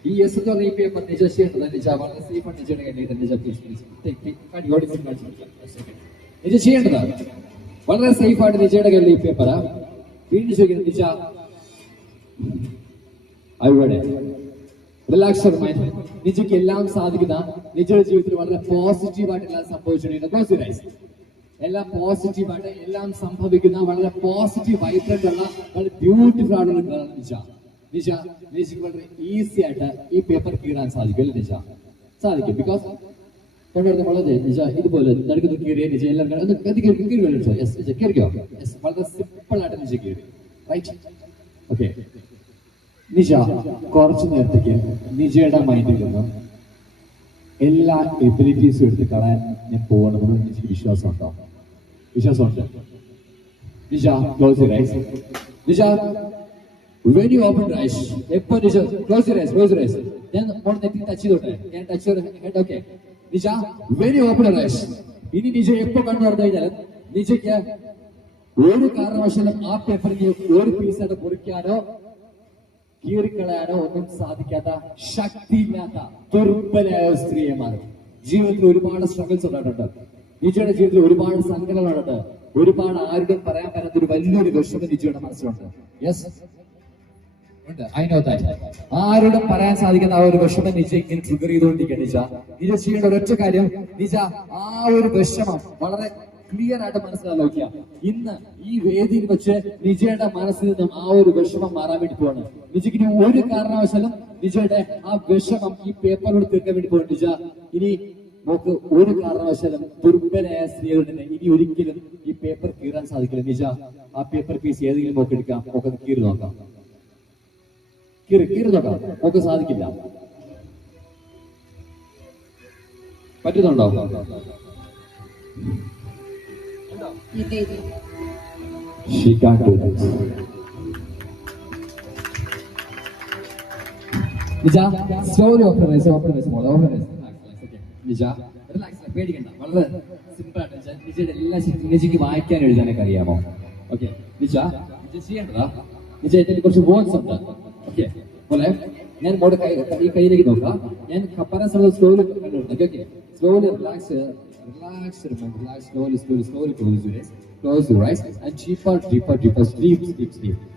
ഈ യെസ് എന്ന് പറഞ്ഞ ഈ പേപ്പർ നിജ ചെയ്യേണ്ടത് നിജ വളരെ സേഫ് ആണ്. നിജയുടെ കയ്യിൽ നിജ പ്ലീസ് നിജ ചെയ്യേണ്ടത് വളരെ സേഫ് ആയിട്ട് നിജയുടെ കയ്യിൽ ഈ പേപ്പറാ. വീണ്ടും ചോദിക്കുന്നത് നിജ അവിടെ റിലാക്സ് യുവർ മൈൻഡ്. നിജയ്ക്ക് എല്ലാം സാധിക്കുന്ന നിജയുടെ ജീവിതത്തിൽ വളരെ പോസിറ്റീവായിട്ട് എല്ലാം സംഭവിച്ചുകൊണ്ടിരിക്കുന്ന എല്ലാം പോസിറ്റീവായിട്ട് എല്ലാം സംഭവിക്കുന്ന വളരെ പോസിറ്റീവ് വൈബ്രന്റ് ഉള്ള വളരെ ബ്യൂട്ടിഫുൾ ആയിട്ടുള്ള നിജയ്ക്ക് വളരെ ഈസി ആയിട്ട് ഈ പേപ്പർ കീറാൻ സാധിക്കും അല്ലേ? നിജ സാധിക്കും. ബിക്കോസ് കൊണ്ടുവരുന്ന വളരെ നിജ ഇതുപോലെ നടക്കുന്ന കീറിയ നിജ എല്ലാം കീറിക്കോ. വളരെ സിമ്പിൾ ആയിട്ട് നിജ കീറി. റൈറ്റ്? ഓക്കെ. നിജ കുറച്ചു നേരത്തേക്ക് നിജയുടെ മൈൻഡിൽ നിന്ന് എല്ലാ എബിലിറ്റീസും എടുത്ത് കളയാൻ ഞാൻ പോകണമെന്ന് എനിക്ക് വിശ്വാസമുണ്ടോ? വിശ്വാസമുണ്ട്. Nija close your eyes. Nija when you open your eyes എപ്പോ നിജ ക്ലോസ് യുവർ ഐസ്. ഞാൻ നെറ്റി ടച്ച് ചെയ്തോട്ടെ. ഞാൻ ടച്ച് ചെയ്ത് okay. നിജ when you open your eyes ഇനി നിജ എപ്പോ കണ്ണു തുറന്നു കഴിഞ്ഞാൽ നിജയ്ക്ക് ഒരു കാരണവശാലും ആ പേപ്പറിന് ഒരു പീസായിട്ട് പൊറിക്കാനോ കീറിക്കളയാനോ ഒന്നും സാധിക്കാത്ത ശക്തിയില്ലാത്ത ദുർബലയായ സ്ത്രീയെ മാറും. ജീവിതത്തിൽ ഒരുപാട് സ്ട്രഗിൾസ് ഉണ്ടായിട്ടുണ്ട്. നിജയുടെ ജീവിതത്തിൽ ഒരുപാട് സങ്കടങ്ങളുണ്ട്. ഒരുപാട് ആരോടും പറയാൻ പറ്റാത്ത ഒരു വലിയൊരു വിഷമം നിജയുടെ മനസ്സിലുണ്ട്. യെസ് ഉണ്ട്. I know that. ആരോടും പറയാൻ സാധിക്കുന്ന ആ ഒരു വിഷമം നിജ ഇങ്ങനെ ട്രിഗർ ചെയ്തുകൊണ്ടിരിക്കുക. നിജ ചെയ്യേണ്ട ഒരൊറ്റ കാര്യം നിജ ആ ഒരു വിഷമം വളരെ ക്ലിയർ ആയിട്ട് മനസ്സിലാക്കുക. ഇന്ന് ഈ വേദിയിൽ വെച്ച് നിജയുടെ മനസ്സിൽ നിന്നും ആ ഒരു വിഷമം മാറാൻ വേണ്ടി പോവാണ്. നിജയ്ക്ക് ഇനി ഒരു കാരണവശാലും നിജയുടെ ആ വിഷമം ഈ പേപ്പറിലൂടെ തീർക്കാൻ വേണ്ടി പോവാണ്. നിജ ഇനി നമുക്ക് ഒരു കാരണവശാലും ദുർബലയായ സ്ത്രീകളുടെ ഇനി ഒരിക്കലും ഈ പേപ്പർ കീറാൻ സാധിക്കില്ല. നിജ ആ പേപ്പർ പീസ് ഏതെങ്കിലും നമുക്ക് എടുക്കാം, നമുക്ക് കീറി നോക്കാം. കീറി നോക്കാം, നമുക്ക് സാധിക്കില്ല. പറ്റുന്നുണ്ടോ? She can't do that. Nija, slowly open your eyes, more, open your eyes. Okay. Nija, relax, പേടിക്കണ്ട. വളരെ സിമ്പിൾ ആയിട്ട് നിജയുടെ എല്ലാ നിജയ്ക്ക് വായിക്കാൻ എഴുതാനൊക്കെ അറിയാമോ? ഓക്കെ. നിജ ചെയ്യേണ്ടതാ. നിജ ഇതിൽ കുറച്ച് വേർഡ്സ് ഉണ്ട്. ഓക്കെ. പോലെ ഞാൻ മോടെ ഈ കയ്യിലേക്ക് നോക്കാം. ഞാൻ പറയാൻ സമയത്ത് slowly okay. Slowly relax. Slowly close your eyes and deeper sleep.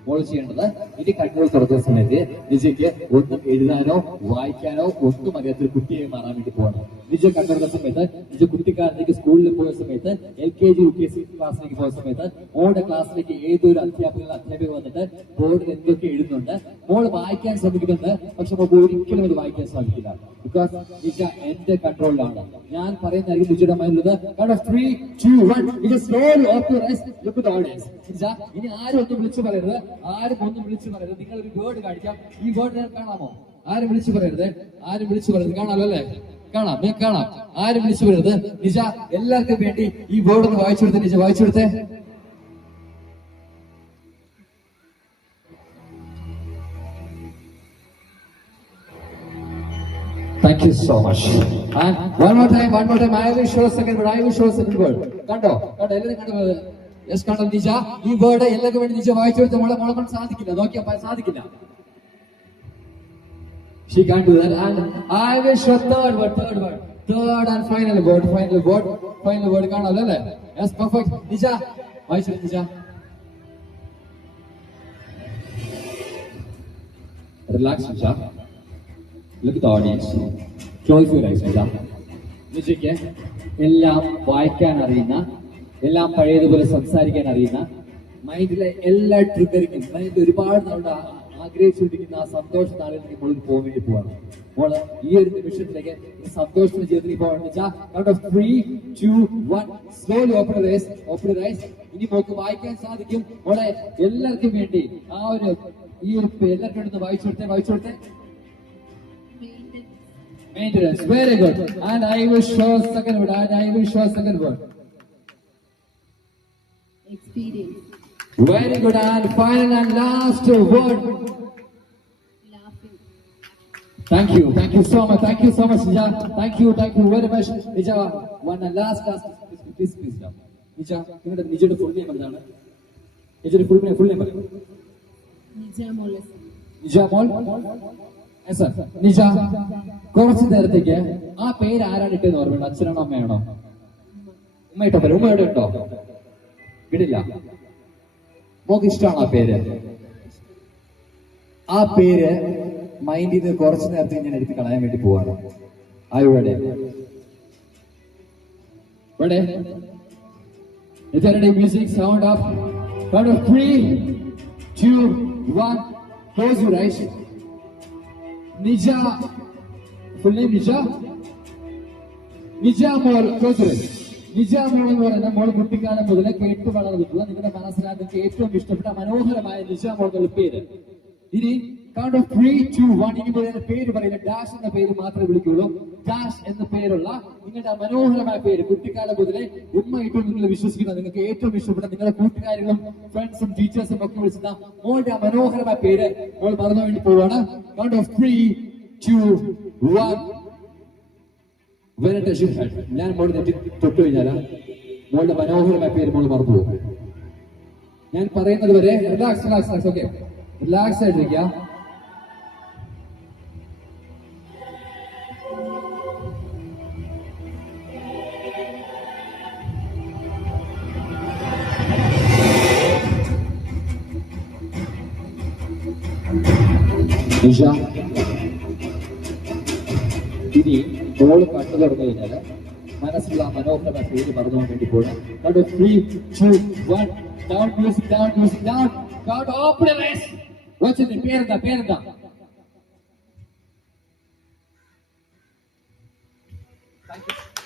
മോൾ ചെയ്യേണ്ടത് ഇനി കണ്ണുകൾ തുറക്കുന്ന സമയത്ത് നിജയ്ക്ക് ഒന്നും എഴുതാനോ വായിക്കാനോ ഒന്നും അറിയാത്തൊരു കുട്ടിയെ മാറാൻ വേണ്ടി പോകണം. നിജ കണ്ണുറക്കുന്ന സമയത്ത് നിജ കുട്ടിക്കാരത്തേക്ക് സ്കൂളിൽ പോയ സമയത്ത് LKG UKG ക്ലാസ്സിലേക്ക് പോയ സമയത്ത് മോളുടെ ക്ലാസ്സിലേക്ക് ഏതൊരു അധ്യാപക വന്നിട്ട് ബോർഡിൽ എന്തൊക്കെ എഴുതുന്നുണ്ട്. മോൾ വായിക്കാൻ ശ്രമിക്കുന്നുണ്ട്, പക്ഷെ നമുക്ക് ഒരിക്കലും അത് വായിക്കാൻ സാധിക്കില്ല. ബിക്കോസ് നിജ എന്റെ കൺട്രോളിലാണ്. ഞാൻ പറയുന്നതായിരിക്കും നിജയുടെ മൈൻഡിലുള്ളത്. 3, 2, 1 നിജ slowly open your eyes, look at the audience. നിജ ഇനി ആരും ഒന്നും വിളിച്ചു പറയരുത്. ആരും ഒന്നും വിളിച്ചു പറയരുത്. നിങ്ങൾ ഒരു വേർഡ് കാണിക്കാം. ഈ വേർഡ് ഞാൻ കാണാമോ? ആരും വിളിച്ചു പറയരുത്. ആരും വിളിച്ചു പറയരുത്. കാണാമല്ലോ അല്ലേ? കാണാം, നിങ്ങൾക്ക് കാണാം. ആരും വിളിച്ചു പറയരുത്. നിജ എല്ലാവർക്കും വേണ്ടി ഈ വേർഡ് ഒന്ന് വായിച്ചു കൊടുത്തേ. നിജ വായിച്ചു കൊടുത്തേ. Thank you so much. And one more time. I will show a second word. കണ്ടോ? എല്ലാവരും കണ്ടോ? യെസ് കണ്ടോ? നിജ ഈ വേർഡ് എല്ലാവർക്കും വേണ്ടി നിജ വായിച്ചു കൊടുത്ത മോളെ കൊണ്ട് സാധിക്കില്ല. നോക്കിയാൽ സാധിക്കില്ല. She can't do that. And I will show third and final word. കാണാമല്ലോ അല്ലേ? Yes, perfect. നിജ വായിച്ചു. നിജ relax. നിജ look at the audience. Close your eyes. നിജയ്ക്ക് എല്ലാം വായിക്കാൻ അറിയുന്ന എല്ലാം പഴയതുപോലെ സംസാരിക്കാൻ അറിയുന്ന, മൈൻഡിലെ എല്ലാ ട്രിഗറിങ്ങും മൈൻഡിൽ ഒരുപാട് നാളുടെ ആഗ്രഹിച്ചുകൊണ്ടിരിക്കുന്ന ആ സന്തോഷ നാളിലേക്ക് മോളിൽ പോകാൻ വേണ്ടി പോവാണ്. മോള് ഈ ഒരു നിമിഷത്തിലേക്ക് സന്തോഷത്തിന്റെ ജീവിതത്തിൽ പോകാന്ന് വെച്ചാൽ 3, 2, 1 സ്ലോലി ഓപ്പൺ റൈസ്. ഇനി മോക്ക് വായിക്കാൻ സാധിക്കും. മോളെ എല്ലാവർക്കും വേണ്ടി ആ ഒരു ഈ ഒരു എല്ലാവർക്കും വേണ്ടി വായിച്ചു കൊടുത്തേ. Maintenance. Very good. And I will show second word. Experience. Very good. And final and last word. Laughing. Thank you so much, Nija. Thank you very much, Nija. One and last, please down. Nija, നിജയുടെ full name എന്താണ്? നിജയുടെ full name പറയൂ. നിജ മോൾ. Yes sir. നിജ, കുറച്ച് നേരത്തേക്ക് ആ പേര് ആരാണ് ഇട്ടെന്ന് ഓർമ്മയുണ്ടോ? അച്ഛനാണോ അമ്മയാണോ? ഉമ്മ ഇട്ടോ പേര്. ഉമ്മ എവിടെ ഉണ്ടോ? വിടില്ല. മോക്ക് ഇഷ്ടമാണോ ആ പേര്? ആ പേര് മൈൻഡിൽ നിന്ന് കുറച്ചു നേരത്തേക്ക് ഞാൻ എടുത്ത് കളയാൻ വേണ്ടി പോവാണ്. ആരുടെ music sound off 3, 2, 1 close your eyes. Nija, full name Nija മോൾ. close your eyes. നിജ മോൾ എന്ന് പറയുന്ന മോൾ കുട്ടിക്കാലം മുതൽ കേട്ട് വളർന്നിട്ടുള്ള നിങ്ങളുടെ മനസ്സിനകത്ത് ഏറ്റവും ഇഷ്ടപ്പെട്ട മനോഹരമായ നിജ മോൾ എന്നുള്ള പേര്. ഇനി count of 3, 2, 1 ഇനി മുതൽ പേര് പറയില്ല. ഡാഷ് എന്ന പേര് മാത്രമേ വിളിക്കുള്ളൂ. ഡാഷ് എന്ന പേരുള്ള നിങ്ങളുടെ മനോഹരമായ പേര് കുട്ടിക്കാലം മുതലേ ഉമ്മയിട്ടും നിങ്ങൾ വിശ്വസിക്കുന്ന നിങ്ങൾക്ക് ഏറ്റവും ഇഷ്ടപ്പെട്ട നിങ്ങളുടെ കൂട്ടുകാരികളും ഫ്രണ്ട്സും ടീച്ചേഴ്സും ഒക്കെ വിളിച്ചിരുന്ന മോളുടെ ആ മനോഹരമായ പേര് മോൾ മറന്നു വേണ്ടി പോവാണ്. count of 3, 2, 1 ഞാൻ മോൾ നെറ്റി തൊട്ടു കഴിഞ്ഞാൽ മോളുടെ മനോഹരമായ പേര് മോൾ മറന്നു പോകും. ഞാൻ പറയുന്നത് വരെ റിലാക്സ്. ഓക്കെ, റിലാക്സ് ആയിട്ടിരിക്കുക. നിഷ, ഇനി മോള് കണ്ണു തുറന്നു കഴിഞ്ഞാല് മനസ്സിലുള്ള മനോഹരമായ പേര് മറന്നു പോകാൻ വേണ്ടി പോകണം. 3, 2, 1 down music down. Count open your eyes. What's it? പേരെന്താ?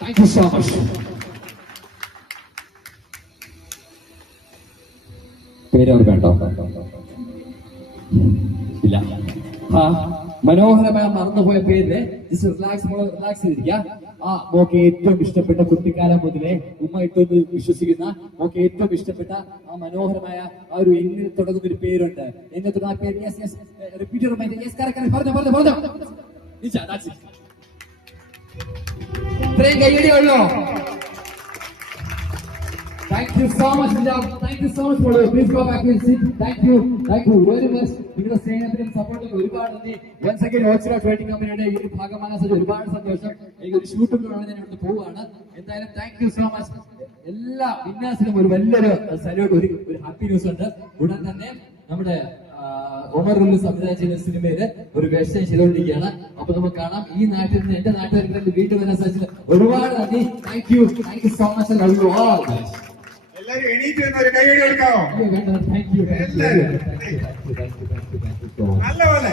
Thank you so much. പേര് ഓർമ്മയുണ്ടോ? ഇല്ല. മനോഹരമായ മറന്നുപോയ പേര് റിലാക്സ് ചെയ്തിരിക്കുക. ആ മോക്ക് ഏറ്റവും ഇഷ്ടപ്പെട്ട കുട്ടിക്കാലം മുതലേ ഉമ്മ ഇട്ടൊന്ന് വിശ്വസിക്കുന്ന മോക്ക് ഏറ്റവും ഇഷ്ടപ്പെട്ട ആ മനോഹരമായ ആ ഒരു എങ്ങനെ തുടങ്ങുന്ന ഒരു പേരുണ്ട്. എന്നെ തുടങ്ങുന്ന പേര് റിപ്പീറ്റ് പറഞ്ഞു. ഇത്രയും കയ്യടി ഉള്ളോ? Thank you so much, Nija. Thank you so much, brother. Please go back and sit. Thank you very much. നിങ്ങളുടെ സ്നേഹത്തിനും സപ്പോർട്ടിനും ഒരുപാട് നന്ദി. Once again, ഓച്ചിറ ട്രേഡിംഗ് കമ്പനിയുടെ ഈ ഒരു ഭാഗമാകാൻ സാധിച്ചത് ഒരുപാട് സന്തോഷം. എനിക്ക് ഒരു ഷൂട്ടും കൂടെ ഞാൻ ഇവിടുന്ന് പോവുകയാണ്. എന്തായാലും താങ്ക് യു സോ മച്ച്. എല്ലാ വിന്യാസിനും ഒരു വലിയൊരു സല്യൂട്ട്. ഒരു ഹാപ്പി ന്യൂസ് ഉണ്ട്. ഉടൻ തന്നെ നമ്മുടെ ഒമർ റുല്ലു സംവിധാനം ചെയ്ത സിനിമയില് ഒരു വേഷം ചെയ്തുകൊണ്ടിരിക്കുകയാണ്. അപ്പൊ നമുക്ക് കാണാം. ഈ നാട്ടിൽ നിന്ന് എന്റെ നാട്ടുകാർക്ക് വീണ്ടും വരാൻ സാധിച്ചത് ഒരുപാട് നന്ദി. Thank you so much. Love you all. എല്ലാരും എണീറ്റ് നിന്ന് ഒരു കൈയടി കൊടുക്കാമോ? നല്ലപോലെ.